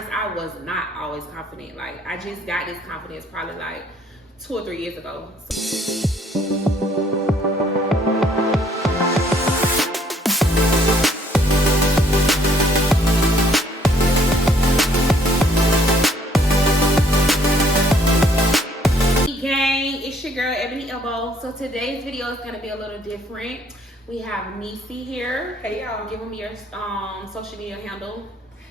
honest, I was not always confident. Like, I just got this confidence probably like 2 or 3 years ago. Gang, it's your girl Eboni Ebo. So today's video is gonna be a little different. We have Nisi here. Hey y'all. Give them your social media handle.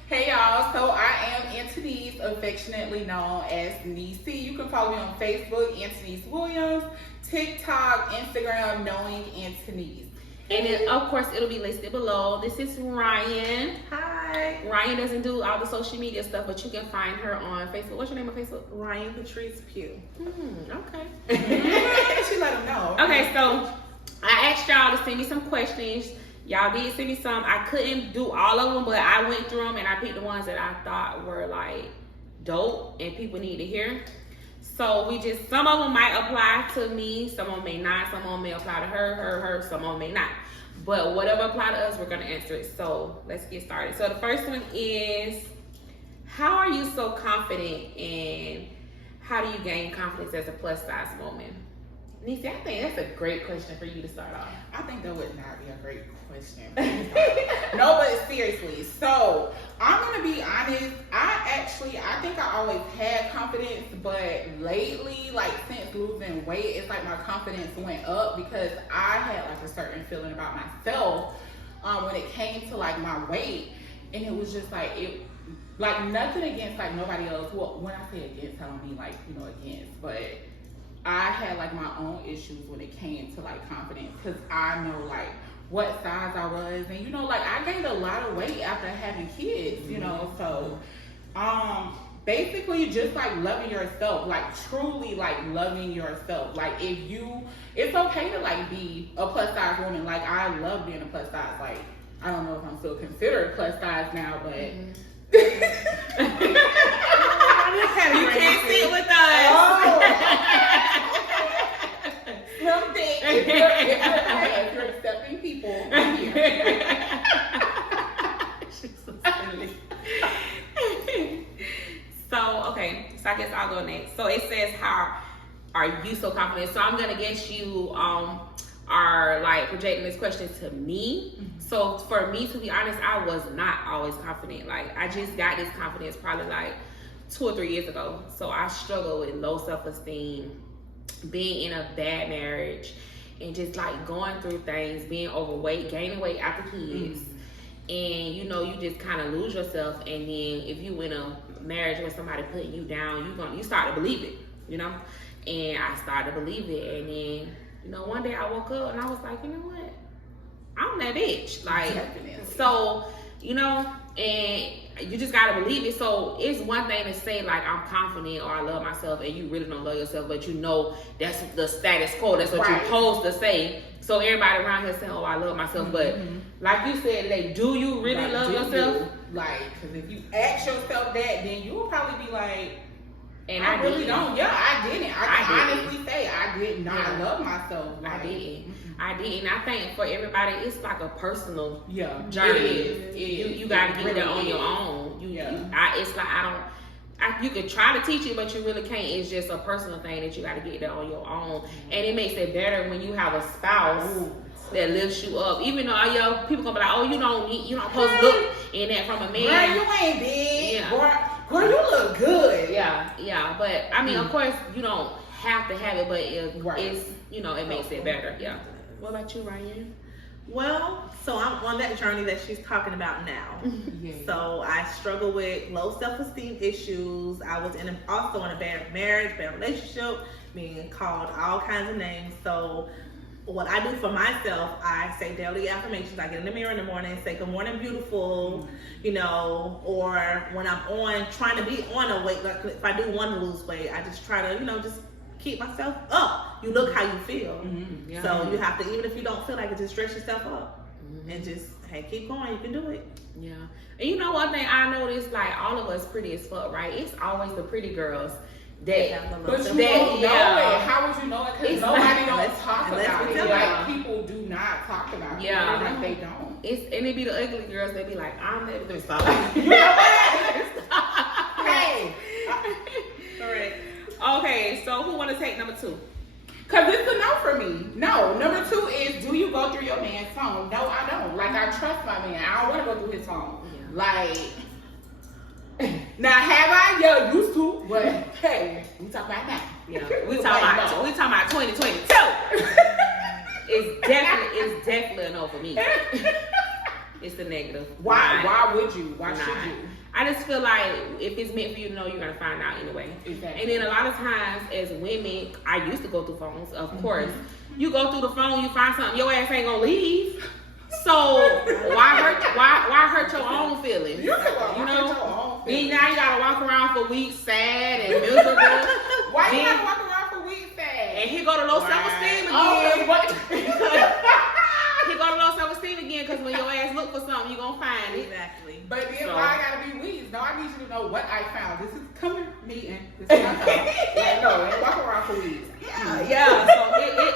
Hey y'all, so I am Antanese, affectionately known as Nisi. You can follow me on Facebook, Antanese Williams, Tik Tok, Instagram, Knowing.antanese. And then, of course, it'll be listed below. This is Ryan. Hi. Ryan doesn't do all the social media stuff, but you can find her on Facebook. What's your name on Facebook? Ryan Patrice Pugh. Okay. She let him know. Okay, so I asked y'all to send me some questions. Y'all did send me some. I couldn't do all of them, but I went through them and I picked the ones that I thought were like dope and people need to hear. So some of them might apply to me, some of them may not, some of them may apply to her, some of them may not. But whatever apply to us, we're gonna answer it. So let's get started. So the first one is, how are you so confident and how do you gain confidence as a plus size woman? Nisi, I think that's a great question for you to start off. I think that would not be a great question. No, but seriously. So I'm gonna be honest. I think I always had confidence, but lately, like since losing weight, it's like my confidence went up because I had like a certain feeling about myself when it came to like my weight, and it was just like like nothing against like nobody else. Well, when I say against, I don't mean like against, but I had like my own issues when it came to like confidence because I know like what size I was, and like I gained a lot of weight after having kids, so basically just like loving yourself, like truly like loving yourself. Like it's okay to like be a plus size woman. Like I love being a plus size. Like I don't know if I'm still considered plus size now, but You can't sit with us. Someday, if you're accepting people, I'm here. So I guess I'll go next. So it says, how are you so confident? So I'm gonna guess you are like projecting this question to me. So for me, to be honest, I was not always confident. Like I just got this confidence probably like 2 or 3 years ago. So I struggled with low self-esteem, being in a bad marriage, and just like going through things, being overweight, gaining weight after kids. And you just kind of lose yourself, and then if you in a marriage with somebody putting you down, you start to believe it, and I started to believe it, and then one day I woke up and I was like, you know what, I'm that bitch, like definitely. So and you just gotta believe it. So it's one thing to say like I'm confident or I love myself, and you really don't love yourself, but that's the status quo, that's what you're supposed to say. So everybody around here saying, oh, I love myself, but like you said, do you really love yourself? Like, because if you ask yourself that, then you will probably be like, and I really don't. Yeah, I didn't. I can honestly say I did not love myself. Like, I didn't. And I think for everybody, it's like a personal journey. It is. You got to get there on your own. It's like you can try to teach it, but you really can't. It's just a personal thing that you got to get there on your own. And it makes it better when you have a spouse that lifts you up. Even though people gonna be like, oh, you're not supposed to look in that from a man. Girl, you ain't big. Girl, you look good. Yeah. But I mean, of course, you don't have to have it, but it's it makes it better. Yeah. What about you, Ryan? Well, so I'm on that journey that she's talking about now. So I struggle with low self-esteem issues. I was also in a bad marriage, bad relationship, being called all kinds of names. So what I do for myself, I say daily affirmations. I get in the mirror in the morning and say, good morning, beautiful, or when I'm trying to be on a weight, like if I do want to lose weight, I just try to, just keep myself up. You look how you feel. So you have to, even if you don't feel like it, just stretch yourself up and just, hey, keep going. You can do it. Yeah. And one thing I noticed, like all of us pretty as fuck, right? It's always the pretty girls that. But you don't know it. How would you know it? Because nobody don't talk about it. Like people do not talk about it. Like they don't. And it be the ugly girls that be like, I'm the other side. You know what? 2? Cause it's a no for me. No. Number 2 is, do you go through your man's phone? No, I don't. Like, I trust my man. I don't want to go through his phone. Yeah. Like, now have I? Yeah, used to. But hey, we talk about now. Yeah, we talking about 2022. It's definitely a no for me. It's a negative. Why would you? Why should you? I just feel like if it's meant for you to know, you're gonna find out anyway. Exactly. And then a lot of times, as women, I used to go through phones. Of course, you go through the phone, you find something, your ass ain't gonna leave. So why hurt your own feelings? You know. Then now you gotta walk around for weeks sad and miserable. Why you gotta walk around for weeks sad? And he go to low self-esteem again. Oh, He go to low self-esteem again because when your ass look for something, you gonna find it. Exactly. But then why I gotta be weeds? No, I need you to know what I found. This is coming meeting. This is my time. Like, no, ain't walk around for weeds. Yeah. So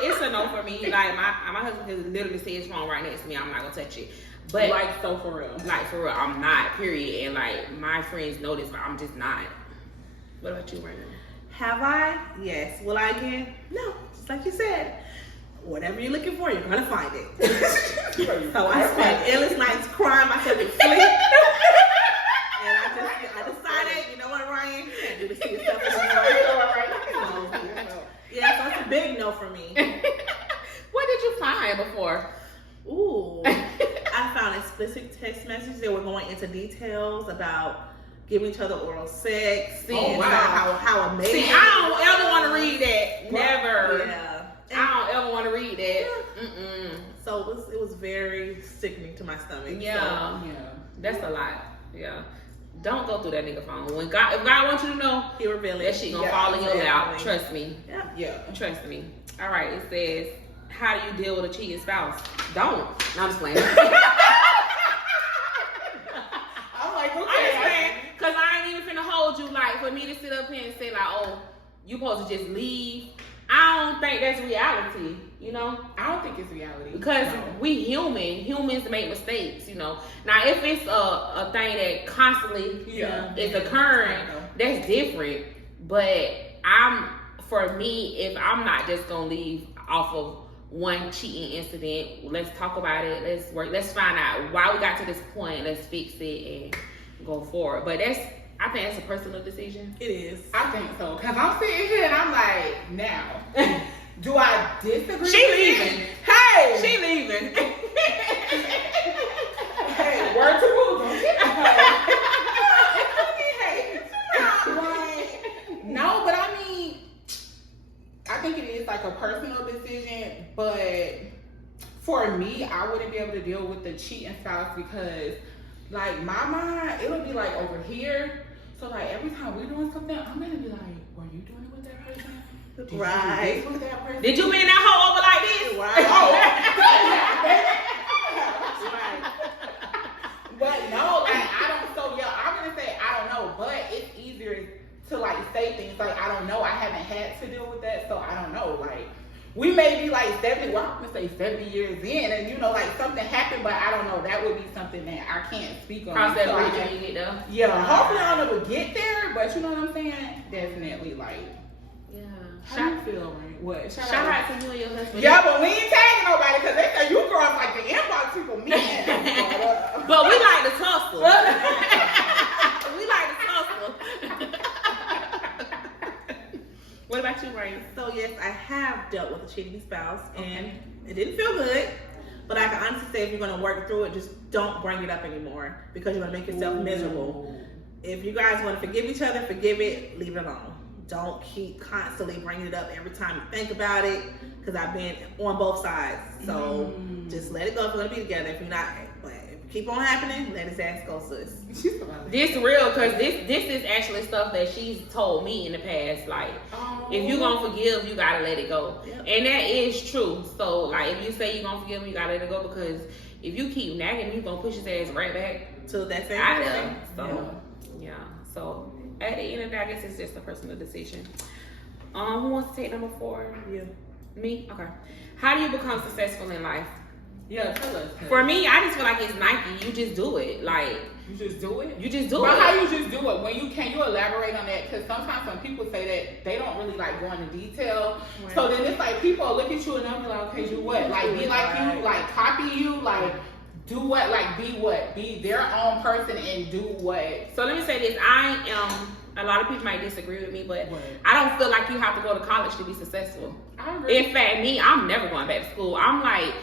it's a no for me. Like my husband can literally see his phone right next to me. I'm not gonna touch it. But like, so for real. Like for real, I'm not. Period. And like my friends know this, but I'm just not. What about you, Raina? Have I? Yes. Will I again? No. Just like you said. Whatever you're looking for, you're gonna find it. So I spent endless nights crying myself to sleep. And I decided, you know what, Ryan? You can't do this to yourself anymore. Yeah, so it's a big no for me. What did you find before? Ooh. I found explicit text messages that were going into details about giving each other oral sex. Oh, wow. How amazing. See, I don't ever want to read that. Never. Yeah. I don't ever want to read that. Mm-mm. So it was very sickening to my stomach. Yeah. So, That's a lot. Yeah. Don't go through that nigga phone. If God wants you to know, he revealed that shit gonna fall in your lap. Trust me. Yeah. Trust me. All right. It says, how do you deal with a cheating spouse? Don't. No, I'm just playing. I'm like, okay. I'm just playing. Because I ain't even finna hold you. Like, for me to sit up here and say, like, oh, you supposed to just leave. I don't think that's reality, you know? I don't think it's reality. Because we humans make mistakes, you know? Now, if it's a thing that constantly is occurring, that's different. But for me, if I'm not just gonna leave off of one cheating incident, let's talk about it, let's find out why we got to this point, let's fix it and go forward. But I think that's a personal decision. It is. I think so. Because I'm sitting here and I'm like, now, do I disagree? She leaving. Hey! She leaving. Hey, word to move. Don't get No, but I mean, I think it is like a personal decision. But for me, I wouldn't be able to deal with the cheating spouse because, like, my mind, it'll be like over here. So like every time we're doing something, I'm gonna be like, were you doing it with that person? Did you do this with that person? Did you mean that hoe over like this? Right. But no, like I don't. So yeah, I'm gonna say I don't know. But it's easier to like say things like I don't know. I haven't had to deal with that, so I don't know. Like we may be like 70. Well, I'm gonna say 70 years in, and you know, like something happened, but I don't know. That would be something that I can't speak on. Cross that so bridge when you get there. Yeah, hopefully I'll never get there, but you know what I'm saying? Definitely, like. Yeah. How you feel, right? What? Shout out to you and your husband. Yeah, but we ain't tagging nobody because they say you girls like the inbox people mean. But we like to tussle. We like to tussle. What about you, Raina? So yes, I have dealt with a cheating spouse, and it didn't feel good. But I can honestly say, if you're gonna work through it, just don't bring it up anymore because you're gonna make yourself miserable. If you guys want to forgive each other, forgive it, leave it alone. Don't keep constantly bringing it up every time you think about it, because I've been on both sides. So just let it go if you're gonna be together. If you're not, but if you keep on happening, let his ass go, sis. This real, because this is actually stuff that she's told me in the past. Like, if you gonna forgive, you gotta let it go. Yep. And that is true. So like, if you say you gonna forgive him, you gotta let it go, because if you keep nagging him, you gonna push his ass right back to that same out there. So yeah. So at the end of the day, I guess it's just a personal decision. Who wants to take number 4? You. Me? Okay. How do you become successful in life? Yeah, tell us. For me, I just feel like it's Nike. You just do it. Like, You just do it? You just do but it. How you just do it? When you can you elaborate on that? Because sometimes when people say that, they don't really like go into detail. Right. So then it's like people look at you and they'll be like, okay, do what? Like be like you, like copy you, like do what? Like be what? Be their own person and do what? So let me say this. I am, a lot of people might disagree with me, but I don't feel like you have to go to college to be successful. I agree. In fact, me, I'm never going back to school. I'm like,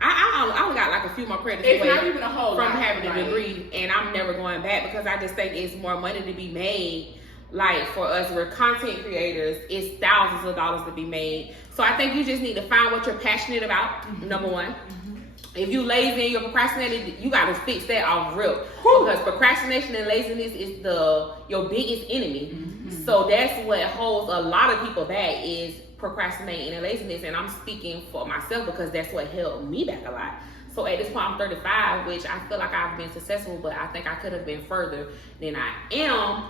I only got like a few more credits it's away not even a whole from lot, having a degree, and I'm never going back because I just think it's more money to be made. Like for us, we're content creators, it's thousands of dollars to be made. So I think you just need to find what you're passionate about, number one. If you lazy and you're procrastinating, you got to fix that off real. Because procrastination and laziness is your biggest enemy. So that's what holds a lot of people back is procrastinating and laziness. And I'm speaking for myself because that's what held me back a lot. So at this point, I'm 35, which I feel like I've been successful, but I think I could have been further than I am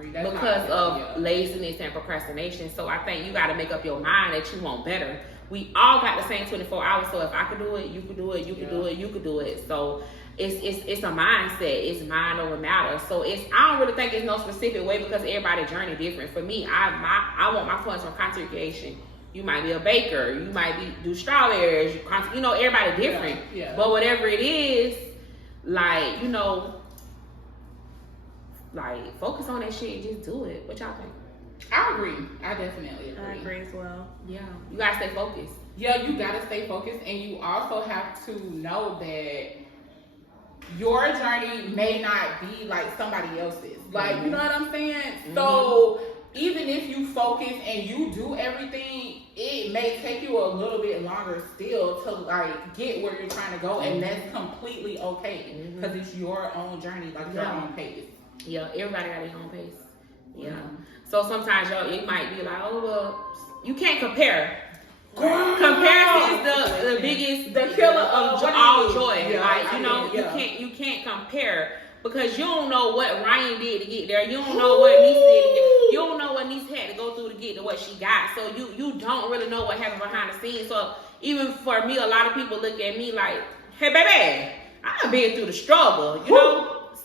because of laziness and procrastination. So I think you got to make up your mind that you want better. We all got the same 24 hours, so if I could do it, you could do it, you could do it, you could do it. So it's a mindset. It's mind over matter. So I don't really think it's no specific way because everybody's journey different. For me, I want my points on content creation. You might be a baker, you might do strawberries, everybody different. Yeah. But whatever it is, like, like focus on that shit and just do it. What y'all think? I agree. I definitely agree. I agree as well. Yeah. You gotta stay focused. Yeah, you gotta stay focused, and you also have to know that your journey may not be like somebody else's. Like, you know what I'm saying? So even if you focus and you do everything, it may take you a little bit longer still to like get where you're trying to go, and that's completely okay because it's your own journey, like your own pace. Yeah, everybody got their own pace. Yeah. So sometimes it might be like, oh well, you can't compare. Comparison is the biggest, the killer of all joy. Yeah, you can't compare because you don't know what Ryan did to get there. You don't know what Niece did to get. You don't know what Niece had to go through to get to what she got. So you don't really know what happened behind the scenes. So even for me, a lot of people look at me like, hey baby, I've been through the struggle,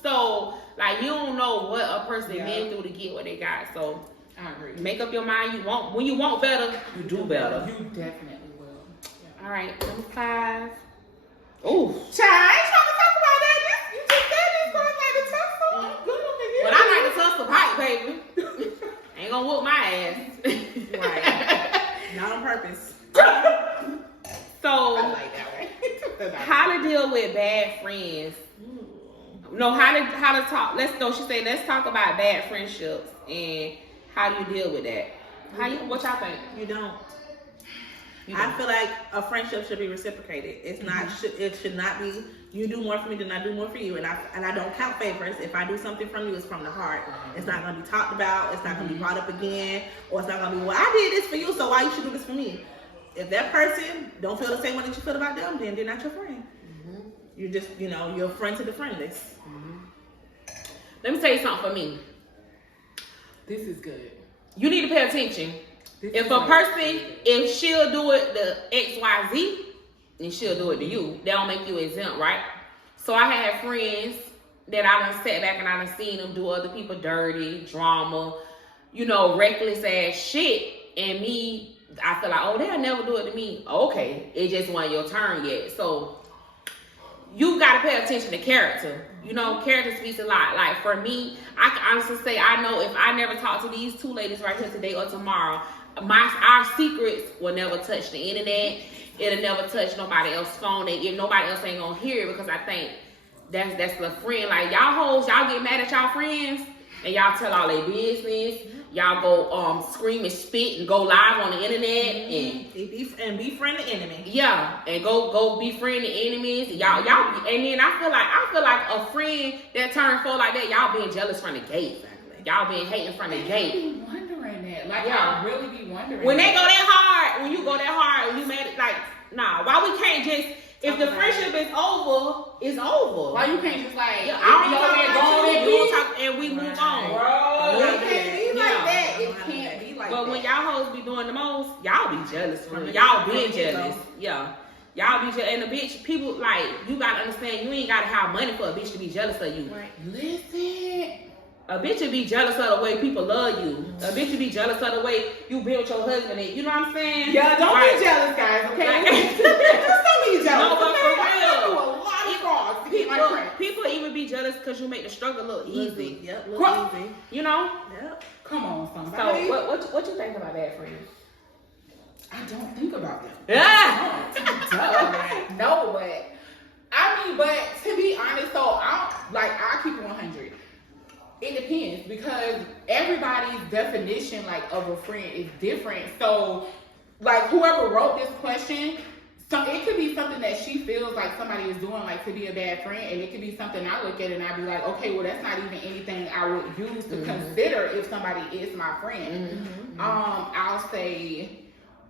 So like you don't know what a person been through to get what they got. So I agree. Make up your mind. When you want better, you do better. You definitely will. Yeah. All right, number 5. Ooh. Child, I ain't trying to talk about that. You just said this, so it's like the tussle. I'm good on it. But I like the tussle pipe, baby. Ain't gonna whoop my ass. Right. Not on purpose. So, I like that way. how to deal with bad friends? No, how to talk. She said, let's talk about bad friendships and how do you deal with that? What y'all think? You don't. I feel like a friendship should be reciprocated. It's not. It should not be. You do more for me than I do more for you, and I don't count favors. If I do something from you, it's from the heart. It's not gonna be talked about. It's not gonna be brought up again, or it's not gonna be, well, I did this for you, so why you should do this for me? If that person don't feel the same way that you feel about them, then they're not your friend. You're just, you're a friend to the friendless. Let me tell you something for me. This is good. You need to pay attention. If a person, if she'll do it to XYZ, then she'll do it to you. That don't make you exempt, right? So I had friends that I done sat back and I done seen them do other people dirty, drama, reckless ass shit. And me, I feel like, oh, they'll never do it to me. Okay, it just wasn't your turn yet. So you gotta pay attention to character. Character speaks a lot. Like for me, I can honestly say I know if I never talk to these 2 ladies right here today or tomorrow, our secrets will never touch the internet. It'll never touch nobody else's phone. If nobody else ain't gonna hear it, because I think that's the friend. Like y'all hoes, y'all get mad at y'all friends and y'all tell all their business. Y'all go scream and spit and go live on the internet and befriend the enemy. Yeah, and go befriend the enemies. Y'all, and then I feel like a friend that turned 4 like that, y'all being jealous from the gate. Exactly. Y'all being hating from the gate. I be wondering that. Like I really be wondering. When they go that hard, when you go that hard, when you made it like, nah, why we can't just, if the friendship is over, it's over. Why you can't just like, and we move on. Bro, it can't be like that. It can't be like that. But when y'all hoes be doing the most, y'all be jealous from it. Y'all being jealous. Yeah. Y'all be and a bitch, people like you gotta understand you ain't gotta have money for a bitch to be jealous of you. Right. Listen. A bitch would be jealous of the way people love you. A bitch would be jealous of the way you build your husband. You know what I'm saying? Yeah, don't Like, be jealous, guys. Okay, Like- just don't be jealous. No, but for okay? I real. do a lot of frogs to get my friends. People even be jealous because you make the struggle look easy. Yep, look Girl. easy. You know? Yep. Come on, So somebody. what you think about that, friend? I don't think about them. Yeah. Duh. No, but I mean, but to be honest, so I keep it 100. It depends because everybody's definition like of a friend is different. So like whoever wrote this question, so it could be something that she feels like somebody is doing like to be a bad friend, and it could be something I look at and I'd be like, okay, well that's not even anything I would use to consider if somebody is my friend. I'll say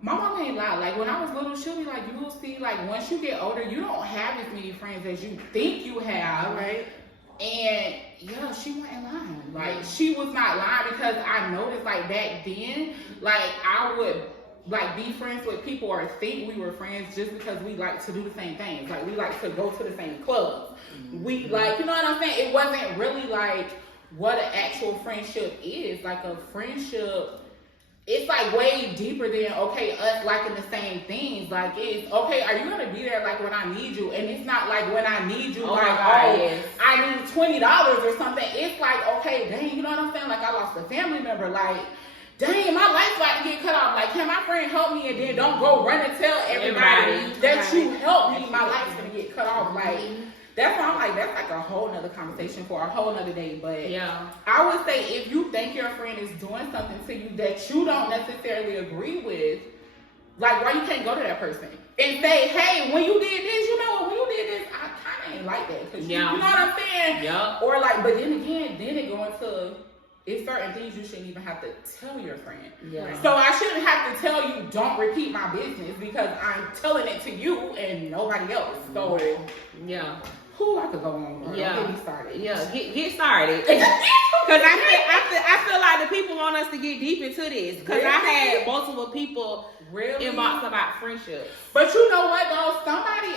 my mom ain't lie. Like when I was little, she'll be like, you will see like once you get older, you don't have as many friends as you think you have. Right. And yeah, she wasn't lying. Like she was not lying because I noticed like back then, like I would like be friends with people or think we were friends just because we like to do the same things. Like we like to go to the same clubs. We like, you know what I'm saying? It wasn't really like what an actual friendship is. Like a friendship, it's like way deeper than okay, us liking the same things. Like it's okay, are you gonna be there like when I need you? And it's not like when I need you, yes. I need $20 or something. It's like, okay, dang, you know what I'm saying? Like I lost a family member, like dang, my life's about to get cut off. Like, can my friend help me? And then don't go run and tell everybody that you helped me. My life's gonna get cut off. Like, that's why I'm like, that's like a whole nother conversation for a whole nother day. But yeah, I would say if you think your friend is doing something to you that you don't necessarily agree with, like, why you can't go to that person and say, hey, when you did this, you know, when you did this, I kind of ain't like that. Cause you know what I'm saying? Yeah. Or like, but then again, then it go into, it's certain things you shouldn't even have to tell your friend. Yeah. So I shouldn't have to tell you, don't repeat my business because I'm telling it to you and nobody else. So yeah. Who I could go on. Yeah. Get me started. Yeah. Get started. Because I feel like the people want us to get deep into this. Because I had multiple people inbox about friendships. But you know what though? Somebody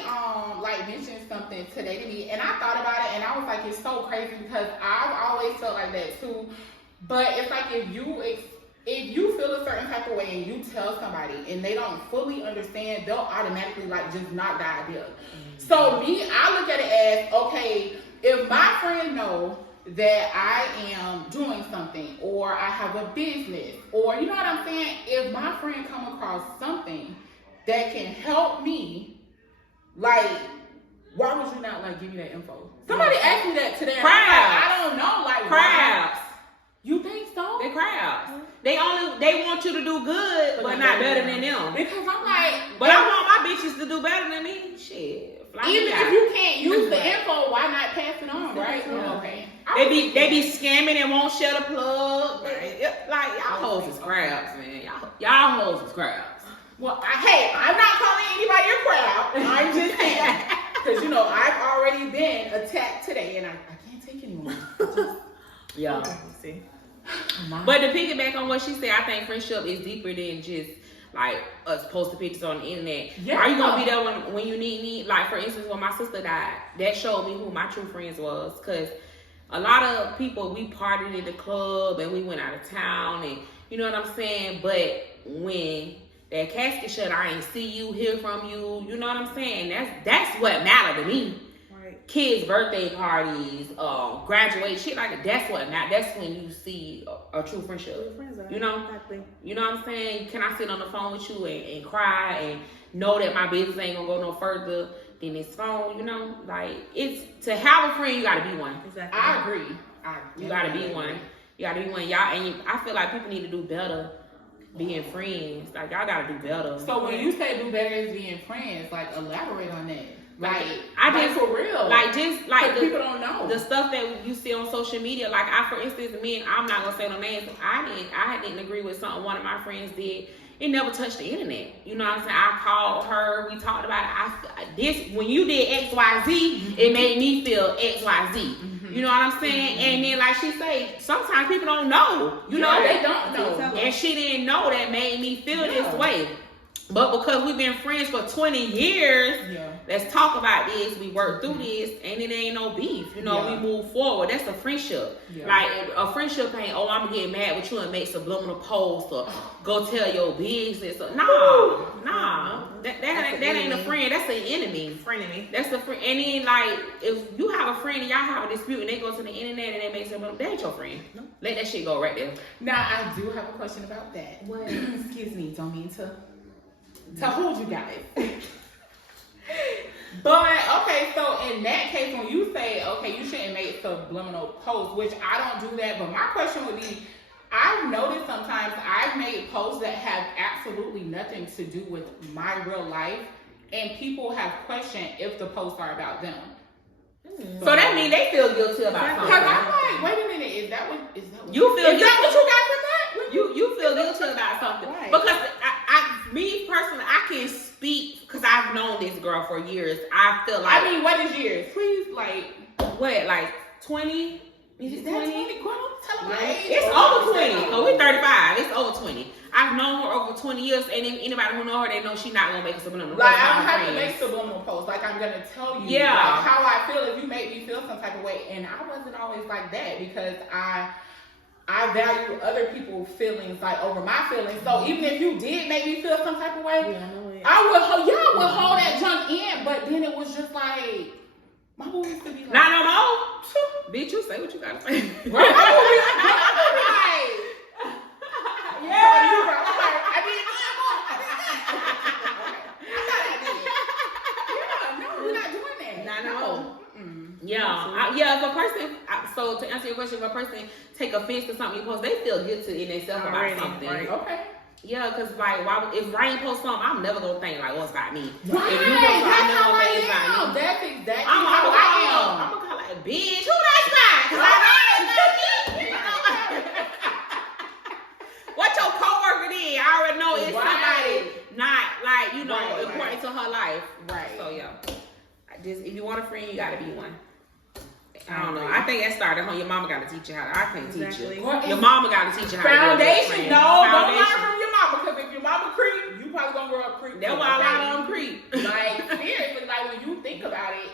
like mentioned something today to me, and I thought about it, and I was like, it's so crazy because I've always felt like that too. But it's like if you feel a certain type of way and you tell somebody and they don't fully understand, they'll automatically like just knock the idea. So me, I look at it as, okay, if my friend know that I am doing something or I have a business or you know what I'm saying, if my friend come across something that can help me, like, why would you not like give me that info? Somebody asked me that today. I don't know, like crabs. You think so? They're crabs. They want you to do good, but not better than them. Because I'm like, but I want my bitches to do better than me. Shit. Even if you can't use the info, why not pass it on, right? Yeah. Okay. They be scamming and won't share the plug. Like y'all hoes is crabs, man. Y'all hoes is crabs. Well, I'm not calling anybody a crab. I'm just saying because you know I've already been attacked today, and I can't take anymore. Yeah. Okay, see. But to piggyback on what she said, I think friendship is deeper than just like us posting pictures on the internet. Yeah. Are you gonna be there when you need me? Like for instance, when my sister died, that showed me who my true friends was. Cause a lot of people, we partied in the club and we went out of town and you know what I'm saying? But when that casket shut, I ain't see you, hear from you, you know what I'm saying? That's what mattered to me. Kids' birthday parties, graduate, shit like that. That's what matters. That's when you see a true friendship. You know? Exactly. You know what I'm saying? Can I sit on the phone with you and cry and know that my business ain't gonna go no further than this phone, you know? Like, it's to have a friend, you gotta be one. Exactly. I agree. You gotta be one. You gotta be one. I feel like people need to do better being friends. Like, y'all gotta do better. So when you say do better as being friends, like, elaborate on that. Like, for real. Like, just like people don't know the stuff that you see on social media. Like, for instance, I'm not gonna say no names. I didn't agree with something one of my friends did. It never touched the internet. You know what I'm saying? I called her. We talked about it. When you did X, Y, Z, it made me feel X, Y, Z. You know what I'm saying? And then, like she say, sometimes people don't know. You know, they don't know. And she didn't know that made me feel this way. But because we've been friends for 20 years, let's talk about this. We work through this, and it ain't no beef. You know, we move forward. That's a friendship. Like, a friendship ain't, oh, I'm gonna get mad with you and make subliminal posts or go tell your business. Nah. That ain't a friend. That's an enemy. Frenemy. That's a friend. And then, like, if you have a friend and y'all have a dispute and they go to the internet and they make subliminal, that ain't your friend. No. Let that shit go right there. Now, I do have a question about that. What? Excuse me. Don't mean to hold you guys. But, okay, so in that case, when you say, okay, you shouldn't make subliminal posts, which I don't do that, but my question would be, I've noticed sometimes I've made posts that have absolutely nothing to do with my real life, and people have questioned if the posts are about them. So that means they feel guilty about something. Because I'm like, wait a minute, is that what you feel? Is that what you got from that? You feel guilty about something. Right. Because me personally, I can speak because I've known this girl for years. I feel like, I mean, what is years? Please, like, what, like 20? Is that 20? Girl, don't tell them my age. It's over 20. Oh, we're 35. It's over 20. I've known her over 20 years, and anybody who know her, they know she's not gonna make a subliminal post. Like, I don't have to make subliminal posts. Like, I'm gonna tell you like, how I feel if you make me feel some type of way. And I wasn't always like that because I value other people's feelings like over my feelings. So even if you did make me feel some type of way, y'all would hold that junk in. But then it was just like, my boy used to be like, not no more. Bitch, you say what you gotta say. Right? If a person, so to answer your question, if a person take offense to something you post, they feel guilty in themselves about something. Right. Okay. Yeah, because like, if Ryan posts something, I'm never gonna think like, oh, it's about me. Right. If you post something, I'm never gonna think it's about me. That's exactly how I am. I'm gonna call like, bitch, who that's by? Because I know it's not me. What your coworker did, I already know it's somebody not like, important to her life. Right. So yeah, if you want a friend, you gotta be one. I don't know. I think that started when your mama got to teach you how to. I can't teach you. Your mama got to teach you how to. Foundation. No, don't learn from your mama because if your mama creep, you probably gonna grow up creep. That's why a lot of them creep. Like seriously, like when you think about it.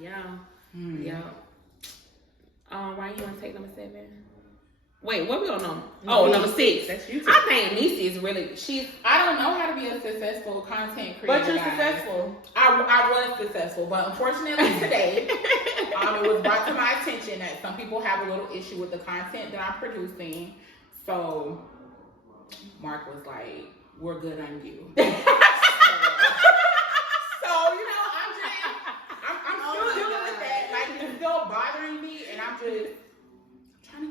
Yeah. Why you want to take number 7? Wait, what we on number? Oh, number 6. That's you. I think Nisi is really. I don't know how to be a successful content creator. But you're successful. I was successful, but unfortunately today, it was brought to my attention that some people have a little issue with the content that I'm producing. So Mark was like, "We're good on you." So I'm still dealing with that. Like it's still bothering me, and I'm trying to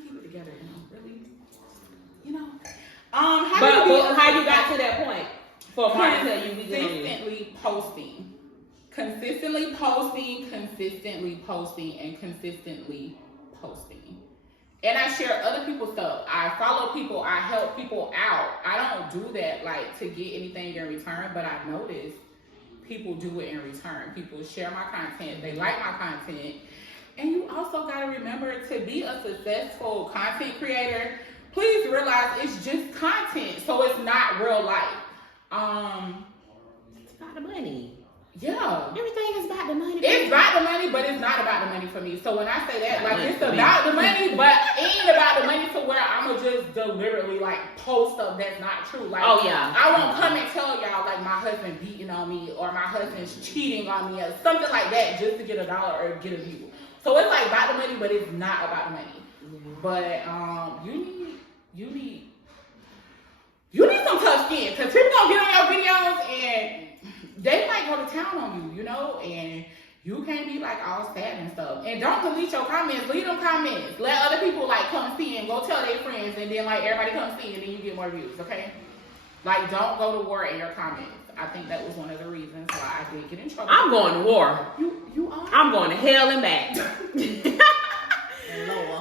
keep it together. How you got to that point? For Mark to tell you we consistently posting, and consistently posting. And I share other people's stuff. I follow people. I help people out. I don't do that like to get anything in return, but I notice people do it in return. People share my content. They like my content. And you also got to remember to be a successful content creator, please realize it's just content. So it's not real life. It's about the money. Yeah. Everything is about the money. It's about the money, but it's not about the money for me. So when I say that, like it's about the money, but it ain't about the money to where I'm gonna just deliberately like post stuff that's not true. Like, I won't come and tell y'all like my husband beating on me or my husband's cheating on me or something like that just to get $1 or get a view. So it's like about the money, but it's not about the money. Mm-hmm. But you need some tough skin because people gonna get on your videos and they might go to town on you, and you can't be like all sad and stuff. And don't delete your comments, leave them comments. Let other people like come see and go tell their friends and then like everybody come see and then you get more views, okay? Like don't go to war in your comments. I think that was one of the reasons why I did get in trouble. I'm going to war. You are? I'm going to hell and back.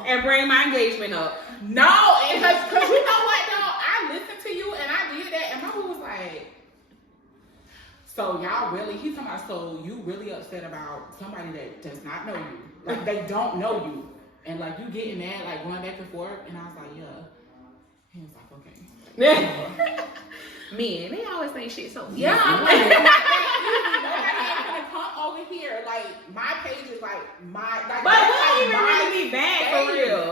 And bring my engagement up. No, because you know what though? I listened to you and I did that and my mom was like, so y'all really, he's talking about, so you really upset about somebody that does not know you. Like they don't know you. And like you getting mad, like going back and forth. And I was like, yeah. He was like, okay. Men, they always think shit so easy. Yeah, I'm like, nobody ain't gonna come over here. Like, my page is like my. Like, But we like don't even my really be bad for page. real.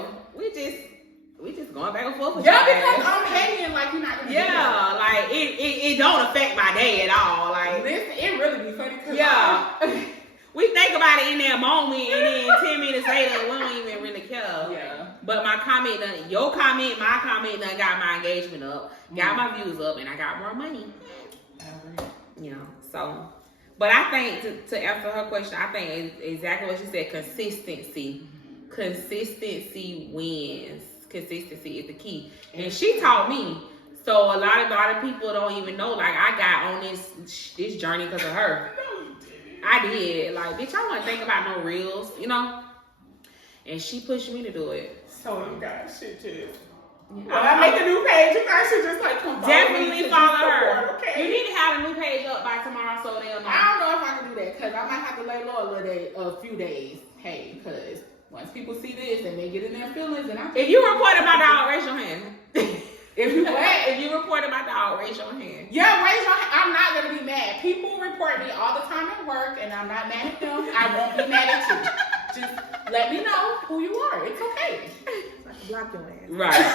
We just going back and forth with Yeah, your because ass. I'm petty and like you're not gonna. Yeah, like it don't affect my day at all. Like, Listen, it really be funny. Cause yeah. We think about it in that moment, and then 10 minutes later, we don't even really care. Yeah. But my comment done, your comment, my comment done got my engagement up, got my views up, and I got more money. You know, so. But I think, to answer her question, I think it's exactly what she said, consistency. Consistency wins. Consistency is the key. And she taught me. So a lot of people don't even know, like, I got on this journey because of her. I did. Like, bitch, I wasn't thinking about no reels, you know? And she pushed me to do it. So you guys should just. When I make a new page, you guys should just like come definitely follow her. Okay. You need to have a new page up by tomorrow so they'll know. I don't know if I can do that because I might have to lay low a few days. Hey, because once people see this and they get in their feelings, and if you report my dog, raise your hand. If you what? If you report my dog, raise your hand. Yeah, raise my hand. I'm not gonna be mad. People report me all the time at work, and I'm not mad at them. I won't be mad at you. Just let me know who you are. It's okay. Block your ass. Right.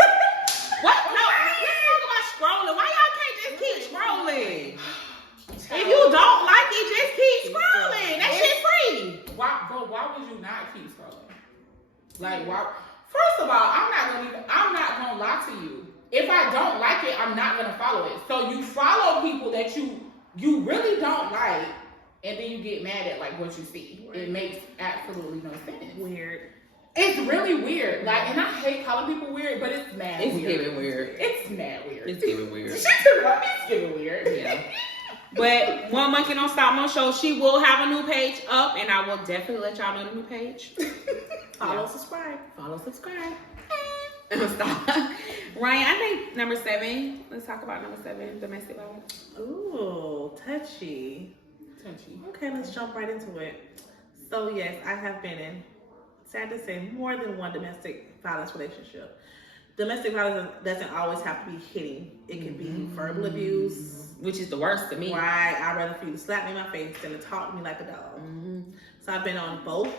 What? No, let's talk about scrolling. Why y'all can't just keep scrolling? If you don't like it, just keep scrolling. That shit free. Why would you not keep scrolling? Like, why? First of all, I'm not gonna lie to you. If I don't like it, I'm not gonna follow it. So you follow people that you really don't like, and then you get mad at like what you see. Right. It makes absolutely no sense. Weird. It's really weird. Like, and I hate calling people weird, but it's mad It's weird. giving weird. It's mad weird. It's giving weird. It's giving weird. Yeah. But One Monkey Don't Stop No Show, she will have a new page up, and I will definitely let y'all know the new page. Follow, subscribe. Follow, subscribe. Stop. Ryan, I think number 7. Let's talk about number 7, domestic violence. Ooh, touchy. Okay, let's jump right into it. So yes, I have been in, sad to say, more than one domestic violence relationship. Domestic violence doesn't always have to be hitting. It can be verbal abuse, which is the worst to me. Right, I'd rather for you to slap me in my face than to talk to me like a dog. So I've been on both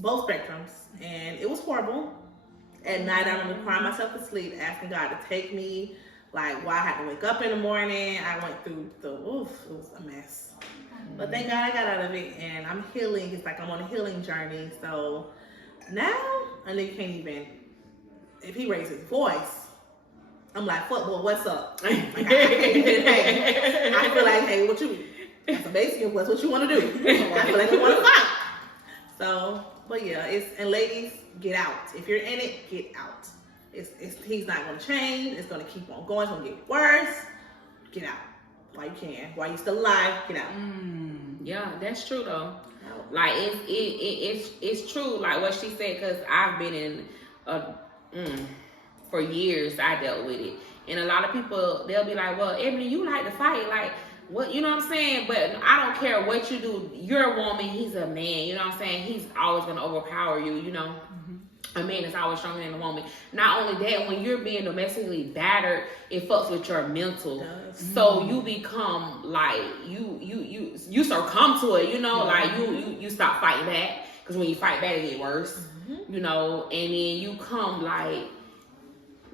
spectrums, and it was horrible. At night, I would cry myself to sleep, asking God to take me. Like, why I had to wake up in the morning. I went through it was a mess. But thank God I got out of it, and I'm healing. It's like I'm on a healing journey. So now, a nigga can't even, if he raises his voice, I'm like, fuck boy, what's up? Like, I feel like, hey, so basically, what's what you want to do? I feel like you want to fight. So, but yeah, and ladies, get out. If you're in it, get out. He's not going to change. It's going to keep on going. It's going to get worse. Get out while you can. While you're still alive, get out. Yeah, that's true though. Like it's true. Like what she said, because I've been in for years. I dealt with it, and a lot of people they'll be like, "Well, Eboni, you like to fight, like." What, you know what I'm saying? But I don't care what you do. You're a woman. He's a man. You know what I'm saying? He's always going to overpower you, you know? A man is always stronger than a woman. Not only that, when you're being domestically battered, it fucks with your mental. So you become like, you succumb to it, you know? Like, you stop fighting back. Because when you fight back, it gets worse, you know? And then you come like,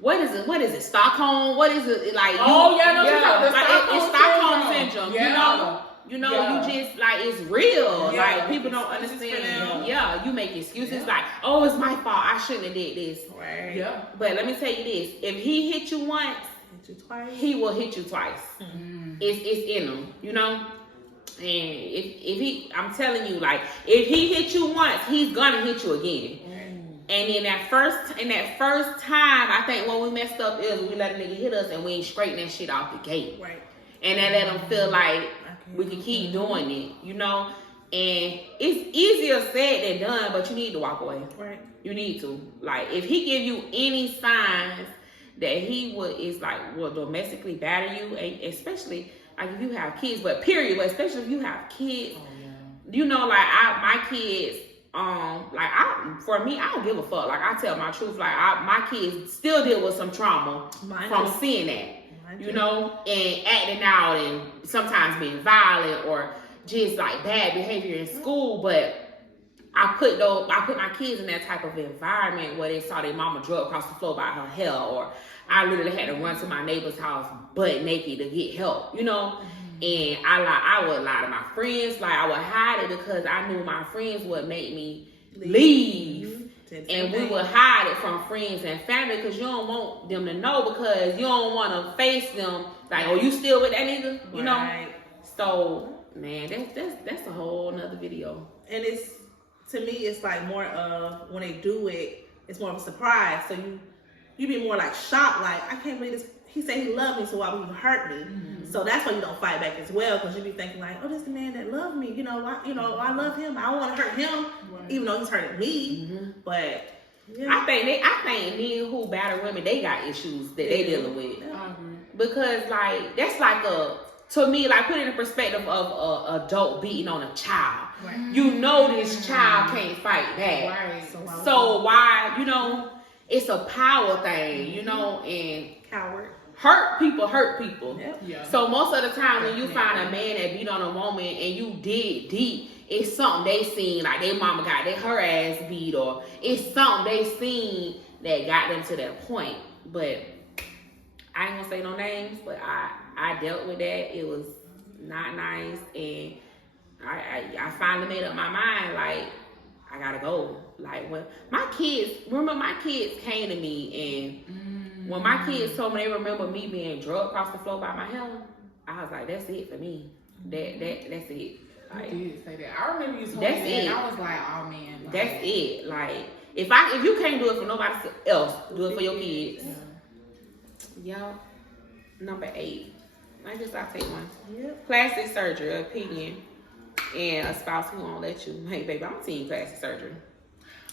what is it? Stockholm? What is it like? It's Stockholm syndrome. Yeah. You know, you just like it's real. Yeah, like people don't understand. Yeah, you make excuses like, oh, it's my fault. I shouldn't have did this. Right. Yeah. But let me tell you this: if he hit you once, he will hit you twice. It's in him, you know. And if he, I'm telling you, like if he hit you once, he's gonna hit you again. And in that first time, I think when we messed up is we let a nigga hit us and we ain't straighten that shit off the gate. Right. And that let them feel like we can keep doing it, you know? And it's easier said than done, but you need to walk away. Right. You need to. Like, if he give you any signs that he will domestically batter you, especially like if you have kids, but especially if you have kids, you know, like my kids, for me, I don't give a fuck. Like, I tell my truth. Like, my kids still deal with some trauma from seeing that, you know, and acting out and sometimes being violent or just like bad behavior in school. But I put my kids in that type of environment where they saw their mama drug across the floor by her hair, or I literally had to run to my neighbor's house butt naked to get help, you know. And I would lie to my friends, like I would hide it because I knew my friends would make me leave. And we would hide it from friends and family because you don't want them to know, because you don't want to face them like, oh, you still with that nigga, you know? So, man, that's a whole nother video. And it's, to me, it's like more of, when they do it, it's more of a surprise. So you be more like shocked, like, I can't believe this. He said he loved me, so why would he hurt me? Mm-hmm. So that's why you don't fight back as well, because you be thinking like, oh, this is the man that loved me. I love him. I don't want to hurt him, even though he's hurting me. Mm-hmm. But yeah. I think men who battle women, they got issues that they dealing with. Yeah. Because like that's like to me, like put it in the perspective of a adult beating on a child. Right. You know this child can't fight back. Right. So why, it's a power thing, and coward. Hurt people. Yep. Yeah. So most of the time when you find a man that beat on a woman and you dig deep, it's something they seen, like their mama got her ass beat, or it's something they seen that got them to that point. But I ain't gonna say no names, but I dealt with that. It was not nice, and I finally made up my mind, like, I gotta go. Like, when my kids came to me, and when my kids told me they remember me being drugged across the floor by my hair, I was like, that's it for me. That's it. Like, you did say that. I remember you told me that, and I was like, oh man. Like, that's it. Like, if you can't do it for nobody else, do it for your kids. Y'all, number 8. I guess I'll take one. Yep. Plastic surgery, opinion, and a spouse who won't let you. Hey, baby, I'm seeing plastic surgery.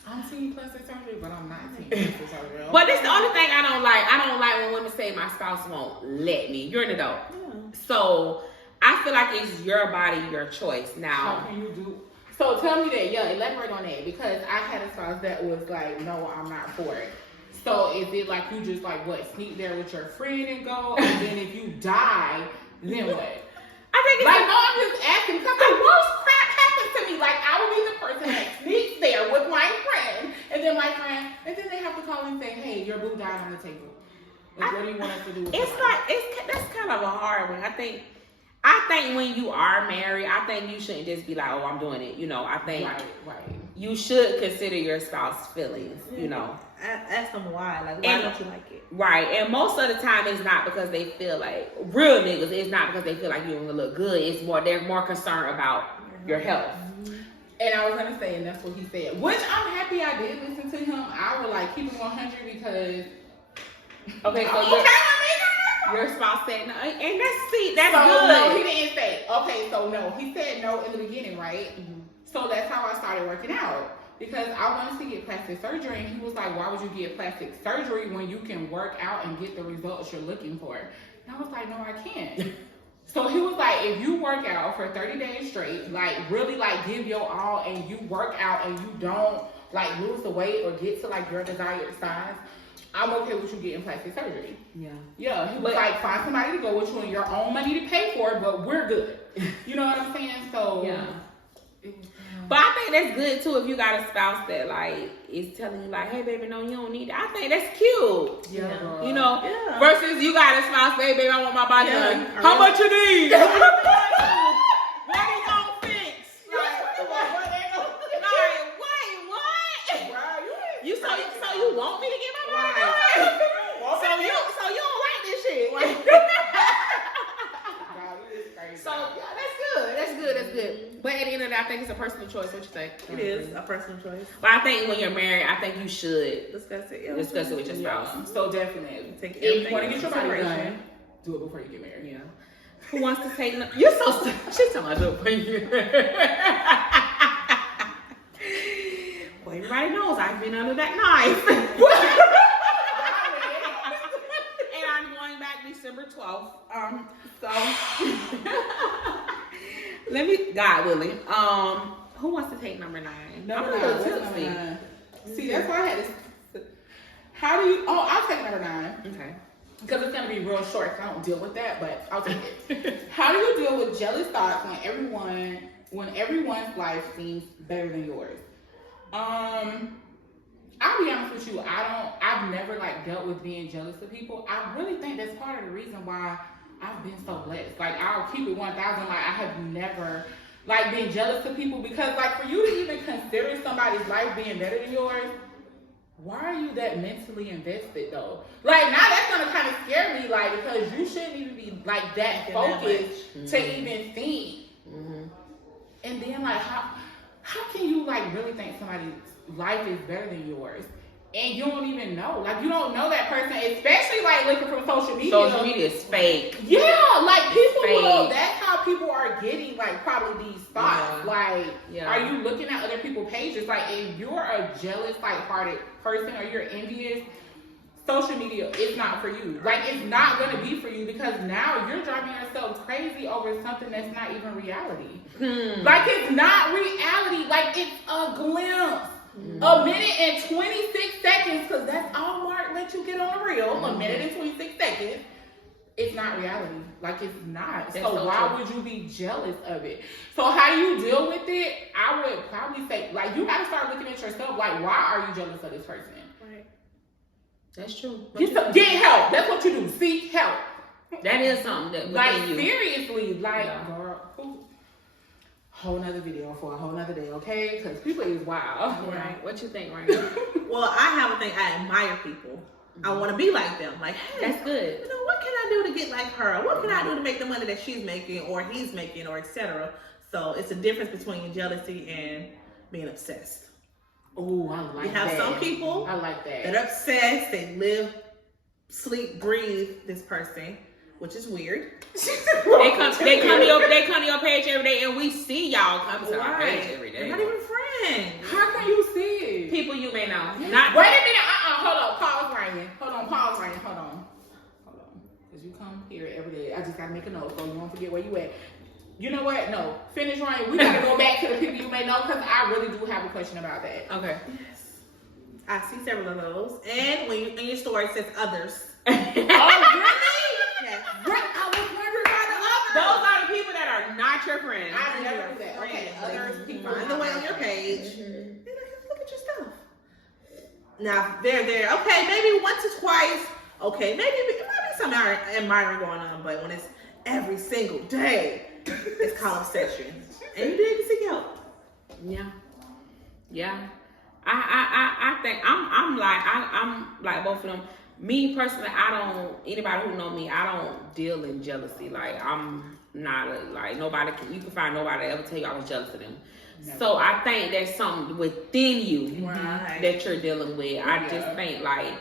I'm seeing plastic surgery, but I'm not seeing plastic surgery. Okay. But it's the only thing I don't like. I don't like when women say my spouse won't let me. You're an adult. Yeah. So I feel like it's your body, your choice. Now, how can you do? So tell me that. Yeah, elaborate on that, because I had a spouse that was like, no, I'm not for it. So is it like you just like sneak there with your friend and go, and then if you die, then what? I think it's like, no, I'm just asking because the worst crap happens to me. Like, I will be the person that sneaks there with my friend, and then they have to call and say, hey, your boo died on the table. Like, what do you want us to do with that's kind of a hard one. I think when you are married, I think you shouldn't just be like, oh, I'm doing it. I think you should consider your spouse's feelings, Ask them why. Like, why don't you like it? Right. And most of the time, it's not because they feel like, real niggas, it's not because they feel like you're going to look good. It's more, they're more concerned about your health. And I was going to say, and that's what he said, which I'm happy I did listen to him. I would keep it 100 because. Okay, so your spouse said no. And that's so, good. No, he didn't say. Okay, so no. He said no in the beginning, right? Mm-hmm. So that's how I started working out. Because I wanted to get plastic surgery, and he was like, why would you get plastic surgery when you can work out and get the results you're looking for? And I was like, no, I can't. So he was like, if you work out for 30 days straight, really give your all, and you work out and you don't lose the weight or get to your desired size, I'm okay with you getting plastic surgery. Yeah. Yeah. He was like, find somebody to go with you and your own money to pay for it, but we're good. You know what I'm saying? So yeah. But I think that's good too if you got a spouse that is telling you hey baby, no, you don't need it. I think that's cute. Yeah. Yeah. Versus you got a spouse, hey baby, I want my body done. How much you need? What are you gonna fix? So you want me to get my body done? So you don't like this shit. So yeah, that's good. But at the end of the day, I think it's a personal choice. What you think? It is a personal choice. But I think when you're married, I think you should discuss it with your spouse. So definitely, if you want to get your body done, do it before you get married. Yeah. Who wants to take? You're so stupid. She's talking about do it before you get married. Well, everybody knows I've been under that knife. December 12th. So let me, God willing. Who wants to take number 9? Number I'm 9. a What's little number tipsy. 9? See, that's why I had to. How do you? Oh, I'll take number 9. Okay. Because it's gonna be real short. 'Cause I don't deal with that, but I'll take it. How do you deal with jealous thoughts when everyone's life seems better than yours? I'll be honest with you. I've never like dealt with being jealous of people. I really think that's part of the reason why I've been so blessed. Like, I'll keep it 1,000. Like, I have never like been jealous of people, because like for you to even consider somebody's life being better than yours, why are you that mentally invested though? Like, now that's gonna kind of scare me, like, because you shouldn't even be like that focused to even think. And then like, how can you like really think somebody's life is better than yours? And you don't even know. Like, you don't know that person, especially like looking from social media. Social media is fake. Yeah, like people Fake. will, that's how people are getting like probably these thoughts. Yeah. Like, Yeah. are you looking at other people's pages? Like, if you're a jealous, like hearted person, or you're envious, social media is not for you. Like, it's not gonna be for you, because now you're driving yourself crazy over something that's not even reality. Like, it's not reality. Like, it's a glimpse. A minute and 26 seconds, because that's all Mark let you get on the reel. A minute and 26 seconds. It's not reality. Like, it's not. That's So so why true. would you be jealous of it? So how do you deal with it? I would probably say, like, you gotta start looking at yourself. Like, why are you jealous of this person? Right. That's true. Get help. That's what you do. Seek help. That is something that Like, within you. seriously, like, Yeah. girl, whole nother video for a whole nother day, okay? Because people is wild. Right. What you think, Ryan? Well, I have a thing. I admire people. I want to be like them. Like, hey, That's good. you know, what can I do to get like her? What can I do to make the money that she's making or he's making, or etc. So it's a difference between jealousy and being obsessed. Oh, I like that. You have some people I like that. that are obsessed. They live, sleep, breathe this person, which is weird. They come to your page every day, and we see y'all come to our page every day. They're not even friends. How can you see it? People you may know. Not. Wait a minute. Hold on. Pause, Ryan. Hold on. Because you come here every day. I just got to make a note so you won't forget where you at. You know what? No. Finish, Ryan. We got to go back to the people you may know, because I really do have a question about that. Okay. Yes. I see several of those. And when you in your story it says others. Oh, really? Yes. I was wondering about the others. Those are the people that are not your friends. I never do that. Okay, others people. Find the way on your page. And look at your stuff. Now they're there. Okay, maybe once or twice. Okay, maybe it might be some admiring going on, but when it's every single day, it's called obsession. And you didn't seek help. Yeah. I think I'm like both of them. Me personally, anybody who know me, I don't deal in jealousy. Like, I'm not you can find nobody that ever tell you I was jealous of them. Never. So I think there's something within you Right. that you're dealing with. I just think, like,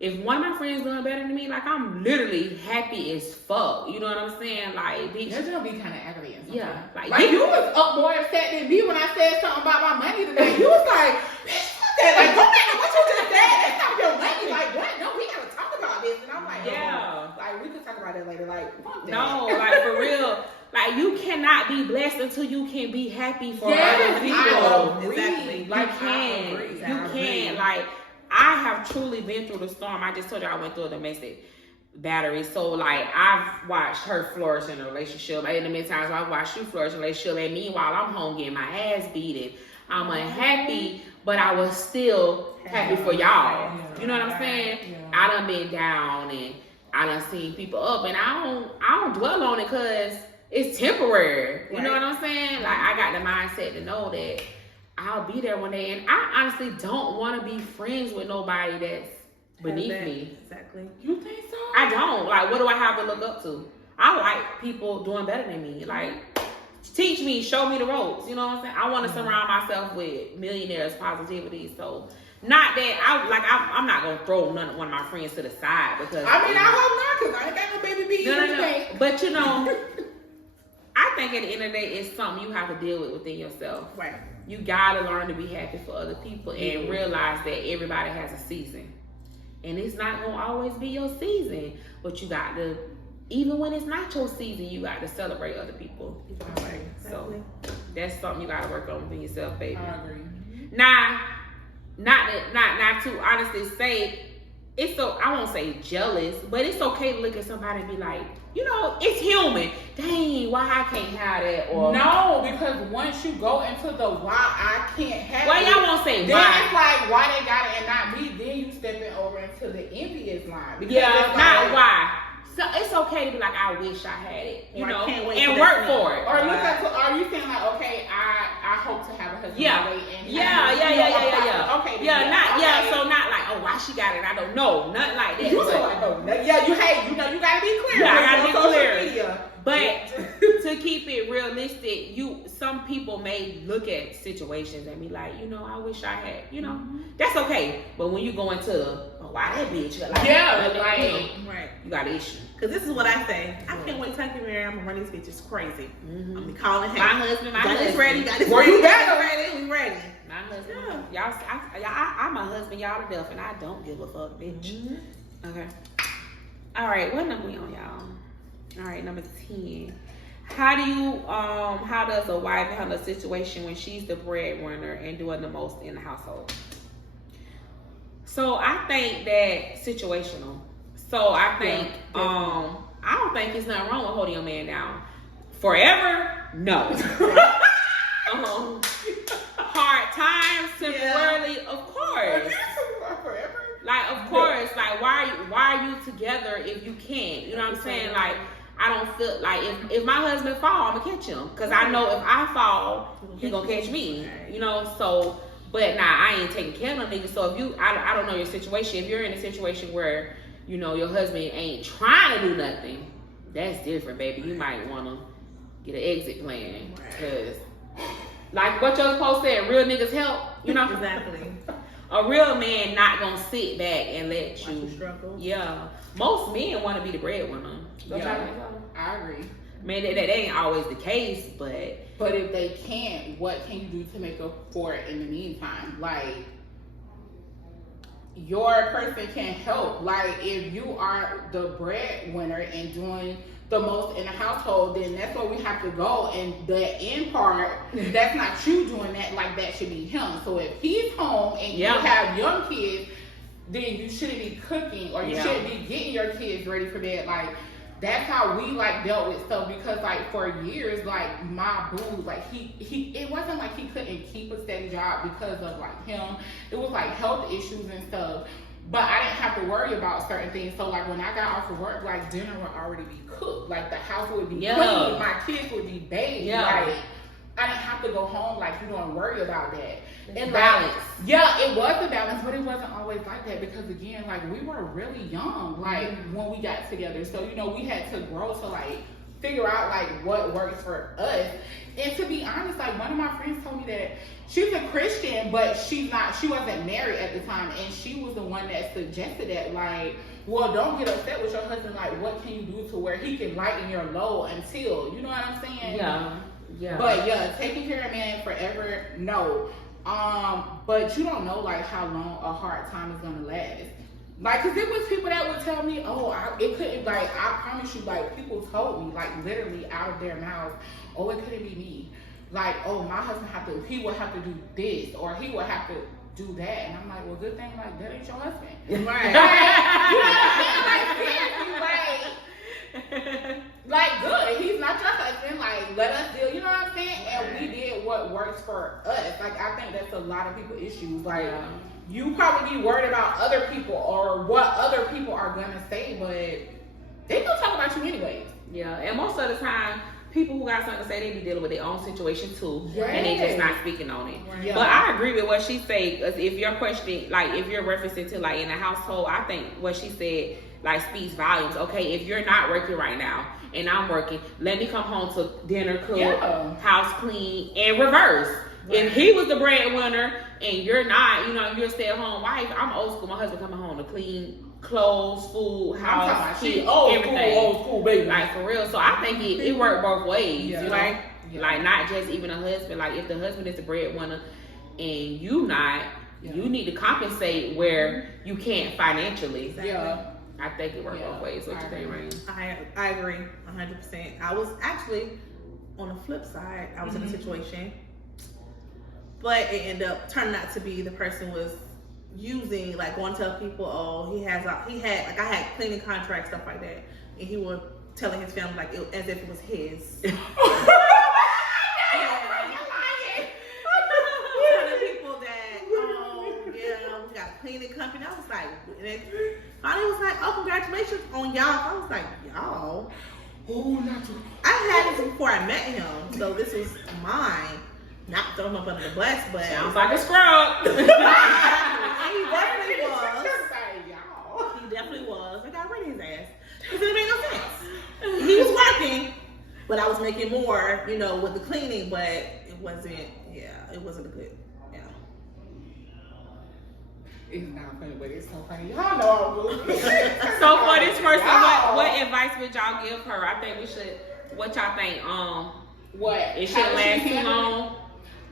if one of my friends doing better than me, like, I'm literally happy as fuck. You know what I'm saying? Like, bitch. That's gonna be kind of aggravating. Sometimes. Yeah. Like you was up more upset than me when I said something about my money today. You was like, like, go back to what you just said. That's not your money. Like, what? No, we gotta talk about this. And I'm like, Yeah. Like, we could talk about that later. Like, fuck that. No, like, for real. Like, you cannot be blessed until you can be happy for Yes, other people. I agree. Exactly. Like, You can. I agree. You I agree. can. Like, I have truly been through the storm. I just told you I went through a domestic battery. So, like, I've watched her flourish in a relationship. And in the meantime, I've watched you flourish in a relationship. And meanwhile, I'm home getting my ass beaten. I'm unhappy, but I was still happy for y'all. You know what I'm saying? Yeah. I done been down, and I done seen people up, and I don't dwell on it because it's temporary. You know what I'm saying? Like, I got the mindset to know that I'll be there one day, and I honestly don't want to be friends with nobody that's beneath me. Exactly. You think so? I don't. Like, what do I have to look up to? I like people doing better than me. Like, teach me, show me the ropes. You know what I'm saying? I want to surround myself with millionaires, positivity. So, not that I'm not gonna throw one of my friends to the side because I mean, I hope not, because I ain't got no baby beat. no. But you know, I think at the end of the day, it's something you have to deal with within yourself. Right. You gotta learn to be happy for other people and realize that everybody has a season, and it's not gonna always be your season. But you got to even when it's not your season, you got to celebrate other people. Right. So that's something you got to work on for yourself, baby. I agree. Now, not to honestly say, it's so, I won't say jealous, but it's okay to look at somebody and be like, you know, it's human. Dang, why I can't have that? Or no, because once you go into the why I can't have well, it, y'all won't say then why. it's like why they got it and not me. Then you stepping over into the envious line. Because Yeah, it's not like, why. So it's okay to be like, I wish I had it, you Or I know, can't wait and for work that for it. Or look at, are you saying like, okay, I hope to have a husband Yeah. one day and Yeah. Okay, Yeah, then not okay. yeah. So not like, oh, why she got it? I don't know, nothing like that. You but- so like, oh, yeah, you hate, you know, you gotta be clear. Yeah, I on gotta be social clear. media. But to keep it realistic, some people may look at situations and be like, you know, I wish I had, you know, that's okay. But when you go into, oh, why that bitch? Like, Yeah, you know, Right. you got an issue. Because this is what I say. I can't wait till I get married. I'm going to run these bitches crazy. I'm going to be calling him. My husband, Got this ready. Got this Well, ready. you got better. this ready. We ready. My husband, I'm a husband, y'all to death, and I don't give a fuck, bitch. Okay. All right, what number we on, y'all? All right, number 10. How does a wife handle a situation when she's the breadwinner and doing the most in the household? So I think that situational. So I think, I don't think there's nothing wrong with holding your man down. Forever, no. Hard times, temporarily, of course. Forever. Like, of course, like, why are you together if you can't? You know what I'm saying? Like, I don't feel like if my husband fall, I'm gonna catch him. Cause I know if I fall, he gonna catch me. You know, so, but nah, I ain't taking care of no niggas. So if I don't know your situation. If you're in a situation where, you know, your husband ain't trying to do nothing, that's different, baby. You might wanna get an exit plan. Cause, like what your post said, real niggas help, you know? Exactly. A real man not gonna sit back and let you struggle. Yeah. Most men want to be the breadwinner. Yeah, I agree. Man, that ain't always the case, but if they can't, what can you do to make up for it in the meantime? Like, your person can help. Like, if you are the breadwinner and doing the most in the household, then that's where we have to go. And the end part, that's not you doing that. Like, that should be him. So if he's home and you have young kids, then you shouldn't be cooking or you shouldn't be getting your kids ready for bed. Like, that's how we like dealt with stuff, because like for years, like my boo, like he it wasn't like he couldn't keep a steady job because of like him. It was like health issues and stuff. But I didn't have to worry about certain things. So like when I got off of work, like dinner would already be cooked. Like the house would be clean. My kids would be bathed. Like I didn't have to go home like you don't worry about that. And balance. Like, yeah, it was a balance, but it wasn't always like that, because again, like we were really young, like when we got together. So, you know, we had to grow to like figure out like what works for us. And to be honest, like one of my friends told me that she's a Christian, but she wasn't married at the time, and she was the one that suggested that, like, well, don't get upset with your husband, like what can you do to where he can lighten your load until, you know what I'm saying? Yeah. But yeah, taking care of a man forever, no. But you don't know like how long a hard time is gonna last. Like, cause it was people that would tell me, oh, it couldn't, like, I promise you, like, people told me, like, literally out of their mouths, oh, it couldn't be me. Like, oh, my husband he would have to do this, or he would have to do that. And I'm like, well, good thing, like, that ain't your husband. Right. Like, good, he's not your husband. Like, let us deal, you know what I'm saying? And we did what works for us. Like, I think that's a lot of people issues. Like, you probably be worried about other people or what other people are gonna say, but they gonna talk about you anyways. Yeah, and most of the time, people who got something to say, they be dealing with their own situation too, and they just not speaking on it. Yeah. But I agree with what she said. If you're questioning, like, if you're referencing to like in a household, I think what she said like speaks volumes. Okay, if you're not working right now and I'm working, let me come home to dinner, cook, house clean, and reverse. Right. If he was the breadwinner and you're not, you know, you're a stay-at-home wife. I'm old school. My husband coming home to clean clothes, food, house, kids, everything. Old school, baby. Like, for real. So I think it worked both ways, you know? Like, not just even a husband. Like, if the husband is the breadwinner and you not, you need to compensate where you can't financially. Yeah. I think it worked both ways. What you think, Rain? I agree 100%. I was actually on the flip side. I was in a situation, but it ended up turning out to be the person was using, like, going to tell people, oh, he had like, I had cleaning contracts, stuff like that, and he was telling his family like as if it was his. Cleaning company. I was like, and then finally was like, oh, congratulations on y'all. I was like, y'all. Oh, not you. I had this before I met him, so this was mine. Not throwing him up under the bus, but sounds like a scrub. He definitely was. He definitely was. I got rid of his ass because it made no sense. He was working, but I was making more, you know, with the cleaning, but it wasn't. Yeah, it wasn't a good. It's not funny, but it's so funny. Y'all know I'm good. So for this person, what advice would y'all give her? I think we should. What y'all think? What? It shouldn't last too long.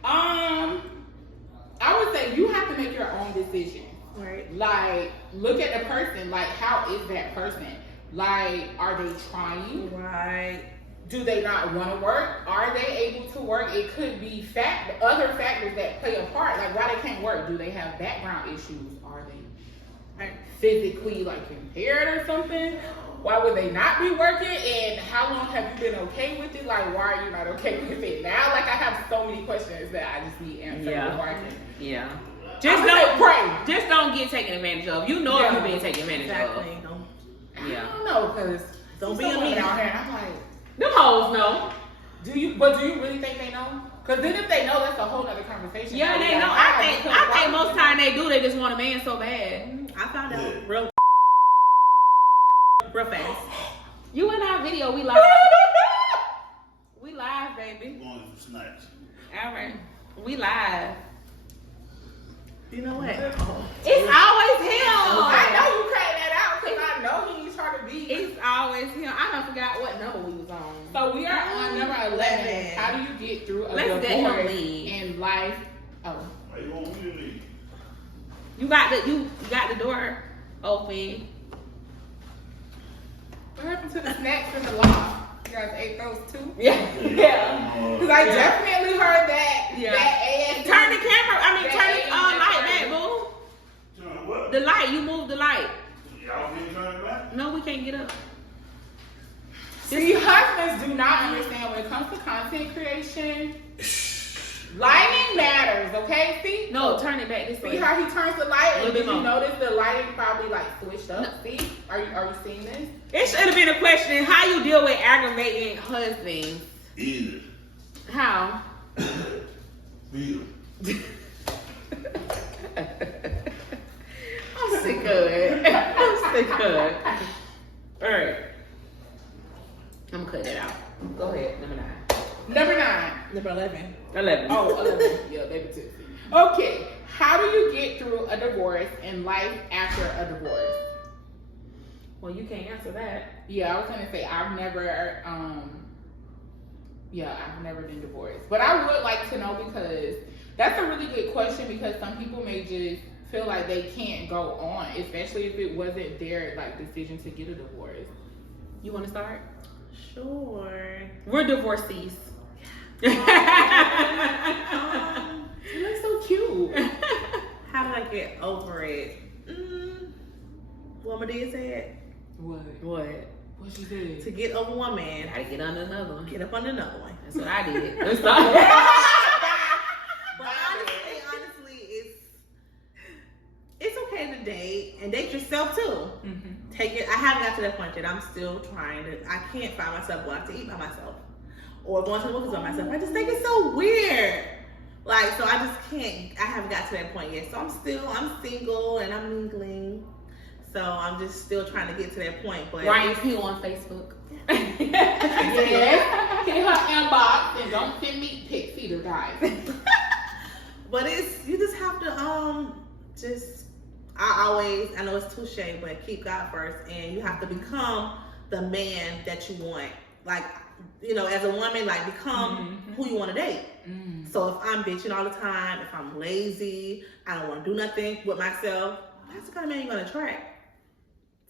I would say you have to make your own decision. Right. Like, look at the person. Like, how is that person? Like, are they trying? Right. Do they not want to work? Are they able to work? It could be other factors that play a part. Like, why they can't work? Do they have background issues? Are they physically, like, impaired or something? Why would they not be working? And how long have you been okay with it? Like, why are you not okay with it now? Like, I have so many questions that I just need answered before I can. Yeah. Just don't get taken advantage of. You know if you're being taken advantage of. I don't know, because don't be a mean out here. And I'm like, them hoes know. Do you really think they know? Because then if they know, that's a whole other conversation. Yeah, they know. I think most time they do. They just want a man so bad. I found out real fast. You in our video, we live. We live, baby. Going for snatch. All right, we live. You know what? It's always him. I know you cracked that out because I know he ain't trying to be. It's always him. I don't forgot what number we was on. So we are on number 11. How do you get through a divorce in life? Oh, Why you want me to leave? You got the door open. what happened to the snacks in the loft? You guys ate those too? Yeah. Because I definitely heard that. Yeah. That AS. Turn the camera. Turn the light back, boo. Turn what? The light. You moved the light. Y'all can't turn it back? No, we can't get up. See, husbands do not understand when it comes to content creation. Lighting matters, okay? See? No, turn it back this way. See how he turns the light? A little And bit did you more. notice the lighting probably like switched up? No. See? Are you seeing this? It should have been a question. How you deal with aggravating husbands? Easy. How? Beat him. I'm sick of it. I'm sick of it. All right. I'm gonna cut that out. Go ahead. Number 9. Number 9. Number 11. 11. Oh, 11. Yeah, baby too. Okay. How do you get through a divorce and life after a divorce? Well, you can't answer that. Yeah, I was gonna say I've never been divorced. But I would like to know because that's a really good question because some people may just feel like they can't go on, especially if it wasn't their like decision to get a divorce. You want to start? Sure. We're divorcees. You look so cute. How do I get over it? What Medea said? What? What? What she said? To get over one man, Gotta get under another one. get up on another one. That's what I did. But honestly, it's okay to date and date yourself too. Mm-hmm. Take it. I haven't got to that point yet. I'm still trying to. I can't find myself going out to eat by myself or going to the movies by myself. I just think it's so weird. Like, so I just can't. I haven't got to that point yet. So I'm single and I'm mingling. So I'm just still trying to get to that point. But Ryan's Hill on Facebook. Yes. Hit her inbox and don't send me pics either, guys. But you just have to I know it's touche, but keep God first, and you have to become the man that you want. Like, you know, as a woman, like become who you want to date. Mm. So if I'm bitching all the time, if I'm lazy, I don't want to do nothing with myself, that's the kind of man you're gonna attract.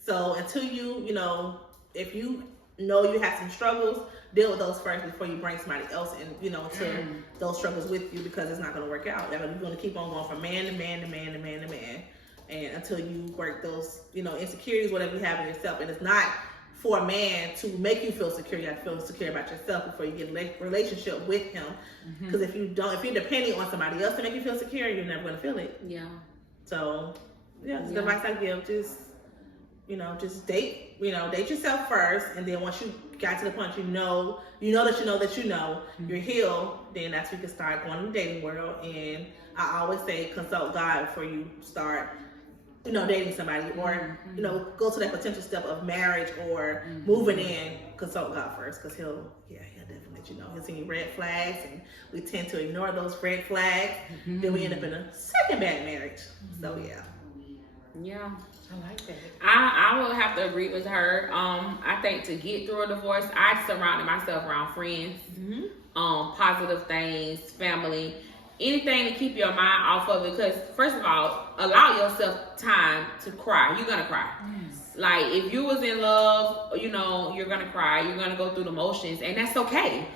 So until if you know you have some struggles, deal with those first before you bring somebody else in, to those struggles with you, because it's not going to work out. You're going to keep on going from man to man to man to man to man, and until you work those, insecurities, whatever you have in yourself. And it's not for a man to make you feel secure. You have to feel secure about yourself before you get a relationship with him. Because if you're depending on somebody else to make you feel secure, you're never going to feel it. Yeah. So, the advice I give, just date yourself first, and then once you got to the point you're healed, then that's when you can start going in the dating world. And I always say consult God before you start, dating somebody, or go to that potential step of marriage or moving in. Consult God first, because he'll definitely let you know. He'll see red flags, and we tend to ignore those red flags. Then we end up in a second bad marriage. So Yeah. I like that. I will have to agree with her. I think to get through a divorce, I surrounded myself around friends, positive things, family, anything to keep your mind off of it. Because first of all, allow yourself time to cry. You're gonna cry. Like if you was in love, you're gonna cry. You're gonna go through the motions, and that's okay.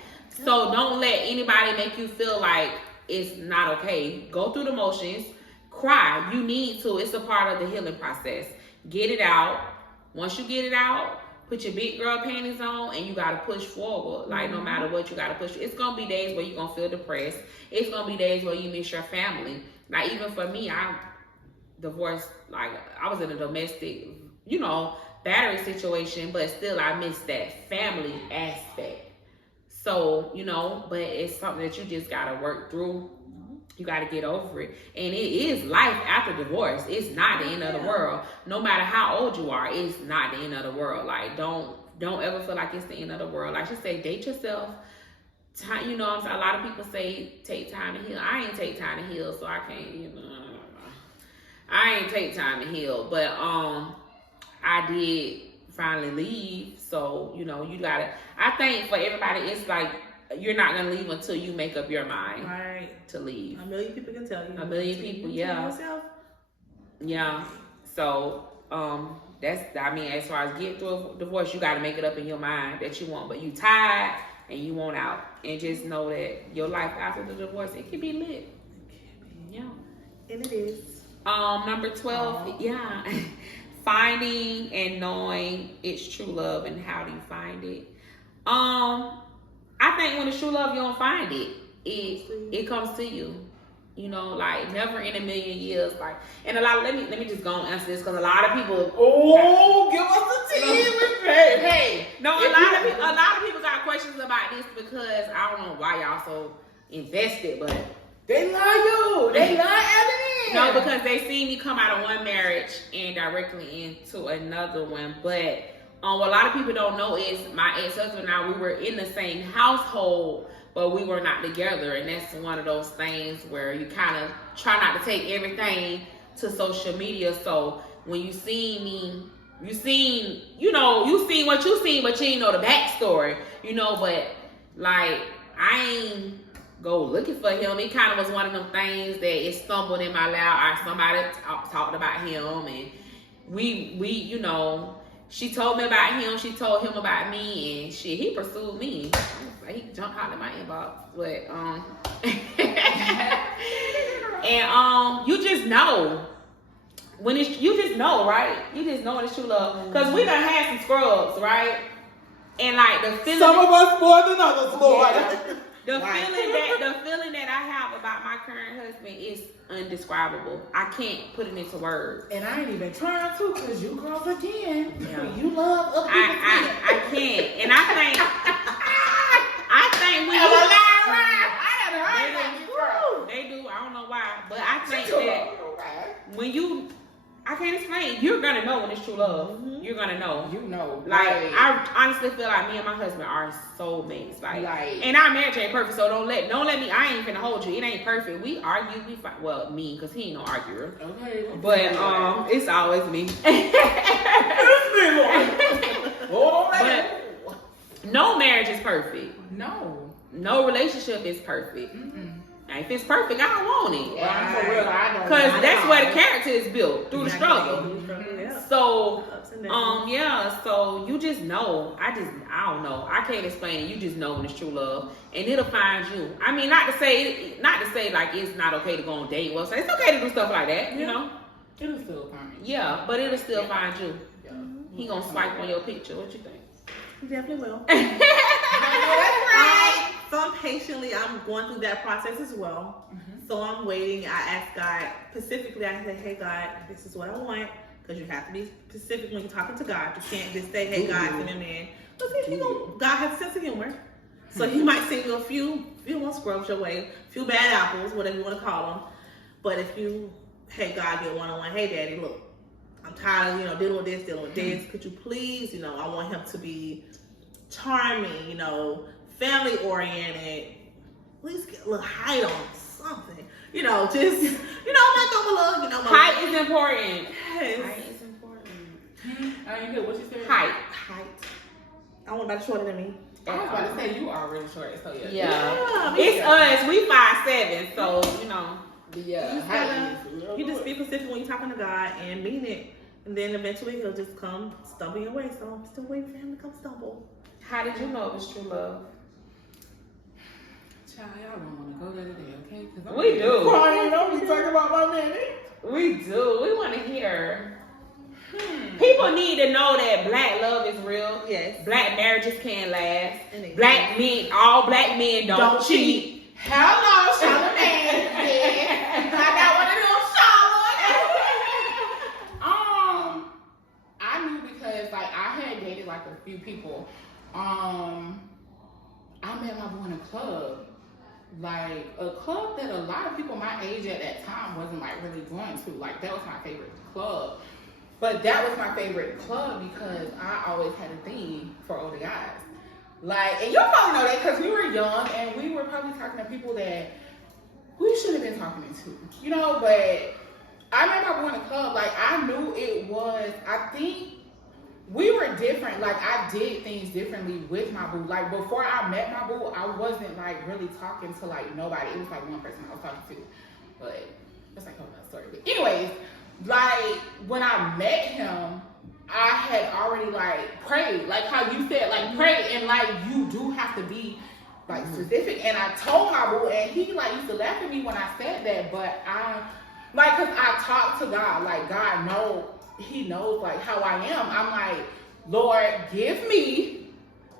So don't let anybody make you feel like it's not okay. Go through the motions. Cry. You need to. It's a part of the healing process. Get it out. Once you get it out, put your big girl panties on, and you got to push forward. Like, no matter what, you got to push. It's going to be days where you're going to feel depressed. It's going to be days where you miss your family. Like, even for me, I divorced. Like, I was in a domestic, battery situation, but still I missed that family aspect. So, but it's something that you just got to work through. You got to get over it. And it is life after divorce. It's not the end of the world. No matter how old you are, it's not the end of the world. Like, don't ever feel like it's the end of the world. Like she say, date yourself. Time, a lot of people say take time to heal. I ain't take time to heal, so I can't, I ain't take time to heal. But I did finally leave. So, you gotta, I think for everybody, it's like, you're not going to leave until you make up your mind to leave. A million people can tell you. A million people, yeah. Yeah. So, as far as getting through a divorce, you got to make it up in your mind that you want. But you tired and you want out. And just know that your life after the divorce, it can be lit. Yeah. And it is. Number 12, finding and knowing its true love, and how do you find it? I think when it's true love, you don't find it. It comes to you. Like never in a million years. Like, and a lot. Let me just go and answer this, because a lot of people. Give us the tea, hey. No, a lot of people got questions about this, because I don't know why y'all so invested, but they love you. They love Eboni. No, because they see me come out of one marriage and directly into another one, but. What a lot of people don't know is my ex-husband and I, we were in the same household, but we were not together. And that's one of those things where you kind of try not to take everything to social media. So when you see me, you seen what you seen, but you ain't know the backstory, but like, I ain't go looking for him. It kind of was one of them things that it stumbled in my lap. Somebody talked about him, and we she told me about him. She told him about me, and shit, he pursued me. He jumped out of my inbox, but and you just know when you just know, right? You just know when it's true love, because we done had some scrubs, right? And like the feeling, some of us more than others, Lord. The feeling that I have about my current husband is indescribable. I can't put it into words. And I ain't even trying to, because you girls again. Yeah. You love other people. I can't. And I think when you they do. I don't know why, but I think that when I can't explain. You're gonna know when it's true love. Mm-hmm. You're gonna know. Like, I honestly feel like me and my husband are soulmates. Like, and our marriage ain't perfect, so don't let me. I ain't finna hold you. It ain't perfect. We argue. We fight. Well, me, because he ain't no arguer. Okay. But it's always me. But no marriage is perfect. No relationship is perfect. Mm-mm. If it's perfect, I don't want it. Yeah, for real, I don't. Because that's where the character is built, through the struggle. So Ups and downs. Yeah, so you just know. I don't know. I can't explain it. You just know when it's true love, and it'll find you. I mean, not to say like it's not okay to go on date. Well, so it's okay to do stuff like that, you know. It'll still find you. Yeah, but it'll still find you. Yeah. He gonna swipe on your picture. What you think? You definitely will. That's right. So patiently, I'm going through that process as well. So I'm waiting. I asked God specifically. I said, "Hey God, this is what I want." Because you have to be specific when you're talking to God. You can't just say, "Hey God, send him in." God has a sense of humor, so He might send you a few more scrubs your way, a few bad apples, whatever you want to call them. But if you, hey God, get one-on-one. Hey Daddy, look, I'm tired of dealing with this. Could you please, I want him to be charming, family oriented. Please get a little height on something, just like I'm a little, Height is important. Yes. Height is important. You good? What you said? Height. I want nobody shorter than me. I was about to say you are really short, so yeah. Yeah. It's us. We 5'7", so Yeah. You just be specific when you're talking to God and mean it, and then eventually He'll just come stumble your way. So I'm still waiting for Him to come stumble. How did you know it was true love? Child, y'all don't want to go there today, okay? We do. Crying. Don't be talking about my man. We do. We want to hear. People need to know that black love is real. Yes. Black marriages can last. And Black men, all black men don't cheat. Hello, Charlamagne. I got one of those Charlotte. I knew because I had dated a few people. I met my boy in a club. A club that a lot of people my age at that time wasn't really going to. That was my favorite club. But that was my favorite club because I always had a thing for older guys. And you'll probably know that because we were young and we were probably talking to people that we should have been talking to, but I met my boy in the club. I knew it was, I think we were different. I did things differently with my boo. Before I met my boo, I wasn't really talking to nobody. It was one person I was talking to, but that's a whole nother story. But anyways, when I met him, I had already prayed, how you said, pray, and you do have to be specific. And I told my boo, and he used to laugh at me when I said that, but cause I talked to God, God He knows how I am. I'm Lord, give me,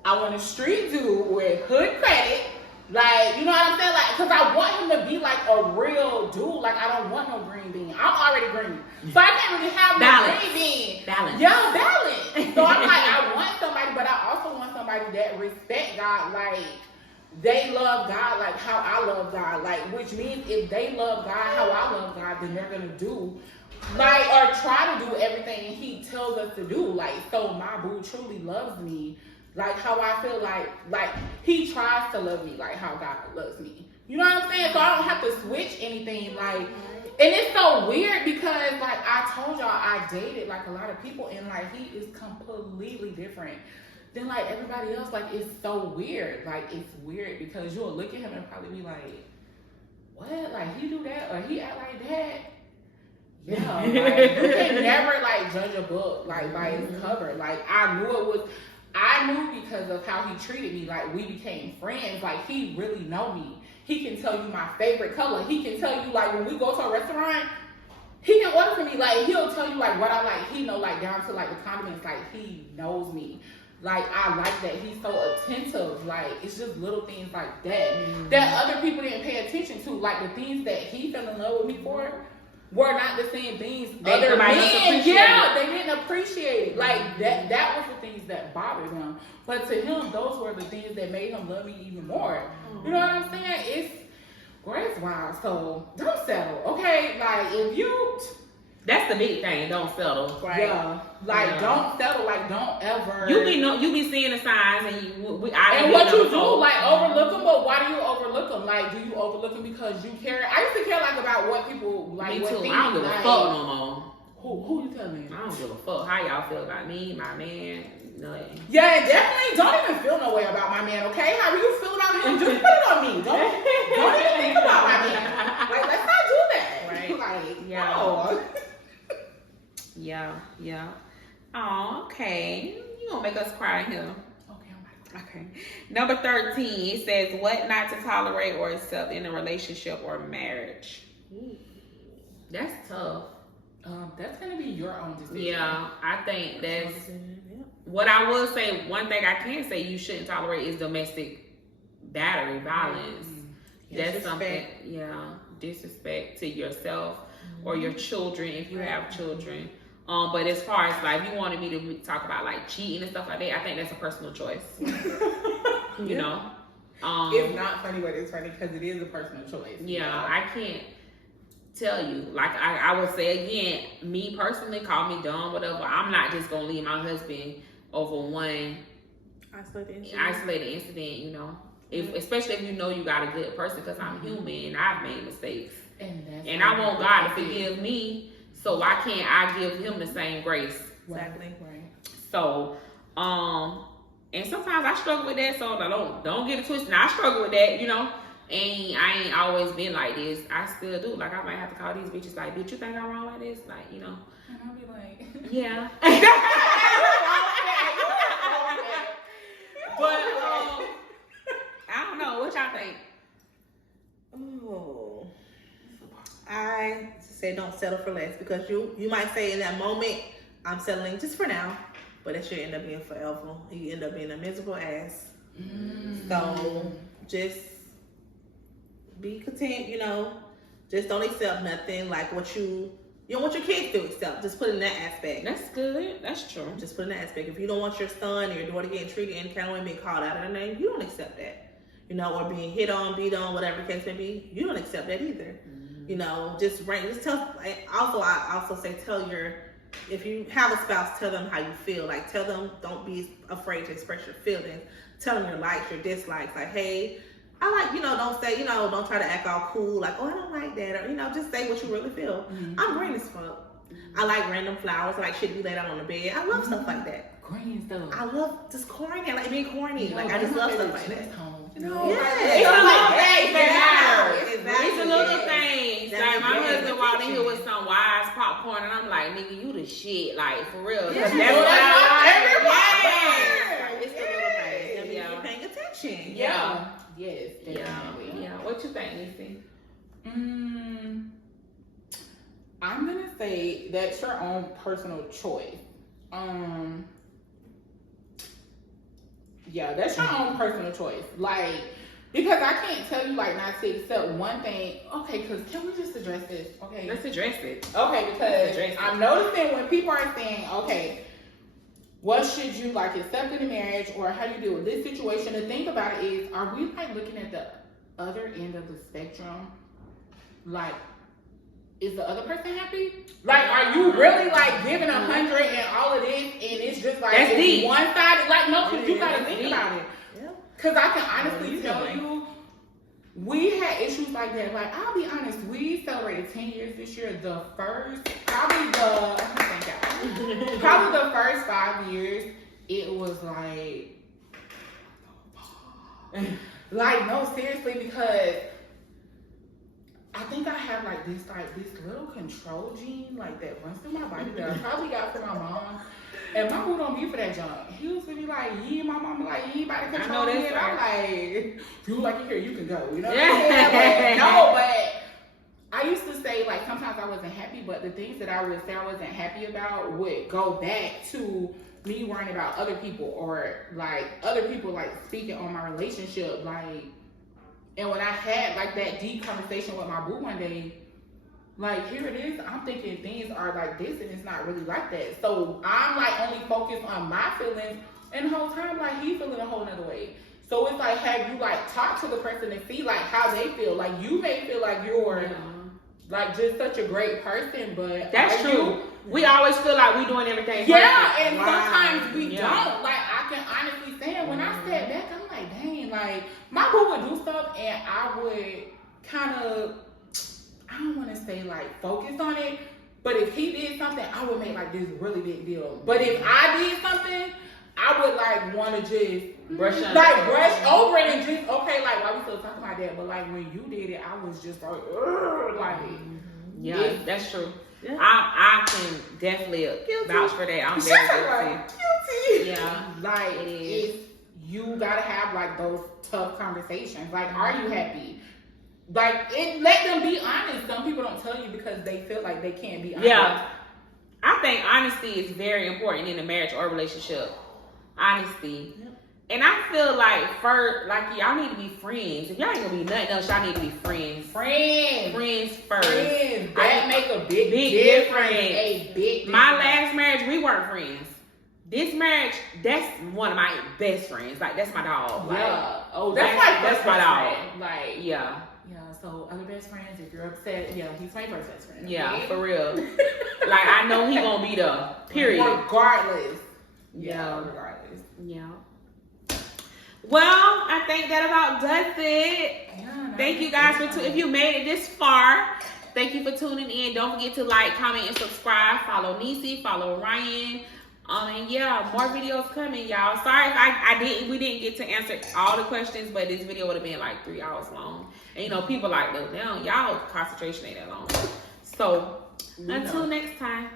I want a street dude with hood credit. You know what I'm saying? Cause I want him to be a real dude. I don't want no green bean. I'm already green. So I can't really have no green bean. Balance. Yeah, balance. So I'm I want somebody, but I also want somebody that respect God. They love God how I love God. Which means if they love God how I love God, then they're gonna do or try to do everything He tells us to do. So my boo truly loves me. How I feel He tries to love me how God loves me. You know what I'm saying? So I don't have to switch anything. And it's so weird because I told y'all I dated a lot of people and he is completely different than everybody else. It's so weird. It's weird because you'll look at him and probably be what? He do that or he act like that? Yeah. You can never judge a book by its cover. I knew because of how he treated me, we became friends. He really know me. He can tell you my favorite color. He can tell you, when we go to a restaurant, he can order for me. He'll tell you, what I like. He know, down to, the condiments. He knows me. I like that. He's so attentive. It's just little things like that that other people didn't pay attention to. The things that he fell in love with me for were not the same things other men. Yeah, they didn't appreciate it. That was the things that bothered him. But to him, those were the things that made him love me even more. You know what I'm saying? It's wild. So don't settle, okay? If you, that's the big thing. Don't settle. Right. Yeah. Don't settle. Don't ever. You be seeing the signs, and and what you do, overlook them. But why do you overlook them? Do you overlook them because you care? I used to care about what people Me what too. things, I don't give a fuck no more. Who you telling me? I don't give a fuck how y'all feel about me, my man, nothing. Yeah, definitely. Don't even feel no way about my man. Okay, how you feel about him? Just put it on me. Don't even think about my man. Let's not do that. Right. No. Yeah. Oh, okay. You gonna make us cry here. Okay, I'm like, Okay. Number 13, it says what not to tolerate or accept in a relationship or marriage. That's tough. that's gonna be your own decision. Yeah, I think that's what I will say. One thing I can say you shouldn't tolerate is domestic battery, violence. That's something, disrespect to yourself or your children if you have children. But as far as like, if you wanted me to talk about like cheating and stuff like that, I think that's a personal choice. You know, it's not funny, but it's funny because it is a personal choice. Yeah, I can't tell you. Like I would say again, me personally, call me dumb, whatever. I'm not just gonna leave my husband over one isolated incident. You know, especially if you know you got a good person, because I'm human and I've made mistakes, and I want God to forgive me. So why can't I give him the same grace? Exactly. Right. So, and sometimes I struggle with that. So don't get it twisted. Now, I struggle with that, you know. And I ain't always been like this. I still do. Like I might have to call these bitches like, bitch, you think I'm wrong like this? Like, you know. And I'll be like, yeah. But I don't know. What y'all think? Oh, I say don't settle for less, because you might say in that moment I'm settling just for now, but that should end up being forever. You end up being a miserable ass. So just be content, you know. Just don't accept nothing like what you don't want your kids to accept. Just put it in that aspect. That's good. That's true. Just put in that aspect. If you don't want your son or your daughter getting treated any kind of way, being called out of their name, you don't accept that. You know, or being hit on, beat on, whatever the case may be, you don't accept that either. You know, just tell. I also say if you have a spouse, tell them how you feel. Like, tell them, don't be afraid to express your feelings. Tell them your likes, your dislikes. Like, hey, I like, you know, don't say, you know, don't try to act all cool. Like, oh, I don't like that. Or, you know, just say what you really feel. I'm green as fuck. I like random flowers. I like shit you lay down on the bed. I love stuff like that. green stuff. I love just corny. I like being corny. Like, I just love stuff like that. No, It's It's a little thing. Like my husband walked in here with some wise popcorn, and I'm like, nigga, you the shit, like for real. Yeah, That's what I It's the little things. That means you're paying attention. Yeah. Yes. Definitely. Yeah. What you think, Nisi? I'm gonna say that's your own personal choice. Yeah, that's your own personal choice. Like, because I can't tell you like not to accept one thing. Okay, because can we just address this? Okay, Let's address it. okay, because I'm noticing when people are saying, okay, what should you like accept in a marriage, or how do you deal with this situation? The thing about it is, are we like looking at the other end of the spectrum? Like, is the other person happy? Like, are you really like giving 100 and all of this, and it's just like That's deep. one-sided? Like, no, because you gotta think deep. about it. Yeah. Because I can honestly tell you, we had issues like that. Like, I'll be honest, we celebrated 10 years this year. Probably the first 5 years, it was like, no, seriously, because I think I have this little control gene like that runs through my body that I probably got from my mom. And my boo don't be for that junk. He used to be like, yeah, my mom like, you ain't about to control me. And I'm like, if you like it here, you can go. You know what I'm saying? But I used to say, like, sometimes I wasn't happy, but the things that I would say I wasn't happy about would go back to me worrying about other people, or like other people like speaking on my relationship, like. And when I had like that deep conversation with my boo one day, like, here it is, I'm thinking things are like this and it's not really like that. So I'm like only focused on my feelings, and the whole time like he feeling a whole nother way. So it's like, have you like talked to the person and see like how they feel? Like, you may feel like you're like just such a great person, but That's true. We always feel like we doing everything. Yeah, perfect. and sometimes we don't. Like, I can honestly say, when I step back, I'm like, dang, like, my boo would do stuff and I would kind of, I don't want to say like focus on it, but if he did something, I would make like this really big deal. But if I did something, I would like want to just brush over it and just, okay, like, why we still talking about that? But like when you did it, I was just like, Yeah, that's true. Yeah. I can definitely vouch for that. I'm very guilty. Guilty. Yeah, Like, it is. you gotta have like those tough conversations. Like, are you happy? Like, let them be honest. Some people don't tell you because they feel like they can't be honest. Yeah. I think honesty is very important in a marriage or relationship. Honesty. Yep. And I feel like y'all need to be friends. If y'all ain't gonna be nothing else, y'all need to be friends. Friends. Friends first. Friends. That make a big difference. A big My difference. last marriage, we weren't friends. This marriage, that's one of my best friends. Like, that's my dog. Like, Yeah. Oh, that's my that's my best dog. friend. Like, Yeah. yeah. So other best friends, if you're upset, yeah, he's my first best friend. Yeah, Okay? for real. Like, I know he gonna be the period. Regardless. Yeah. Regardless. Yeah. Well, I think that about does it. Yeah, Thank you guys for if you made it this far. Thank you for tuning in. Don't forget to like, comment, and subscribe. Follow Nisi, follow Ryan. And yeah, more videos coming, y'all. Sorry if we didn't get to answer all the questions, but this video would have been like 3 hours long. And you know, people like, look, y'all concentration ain't that long. So until next time.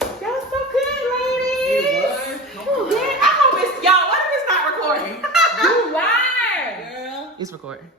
That was so good, ladies. It was. Yeah, I hope it's y'all. What if it's not recording? You lied. Girl, it's recording.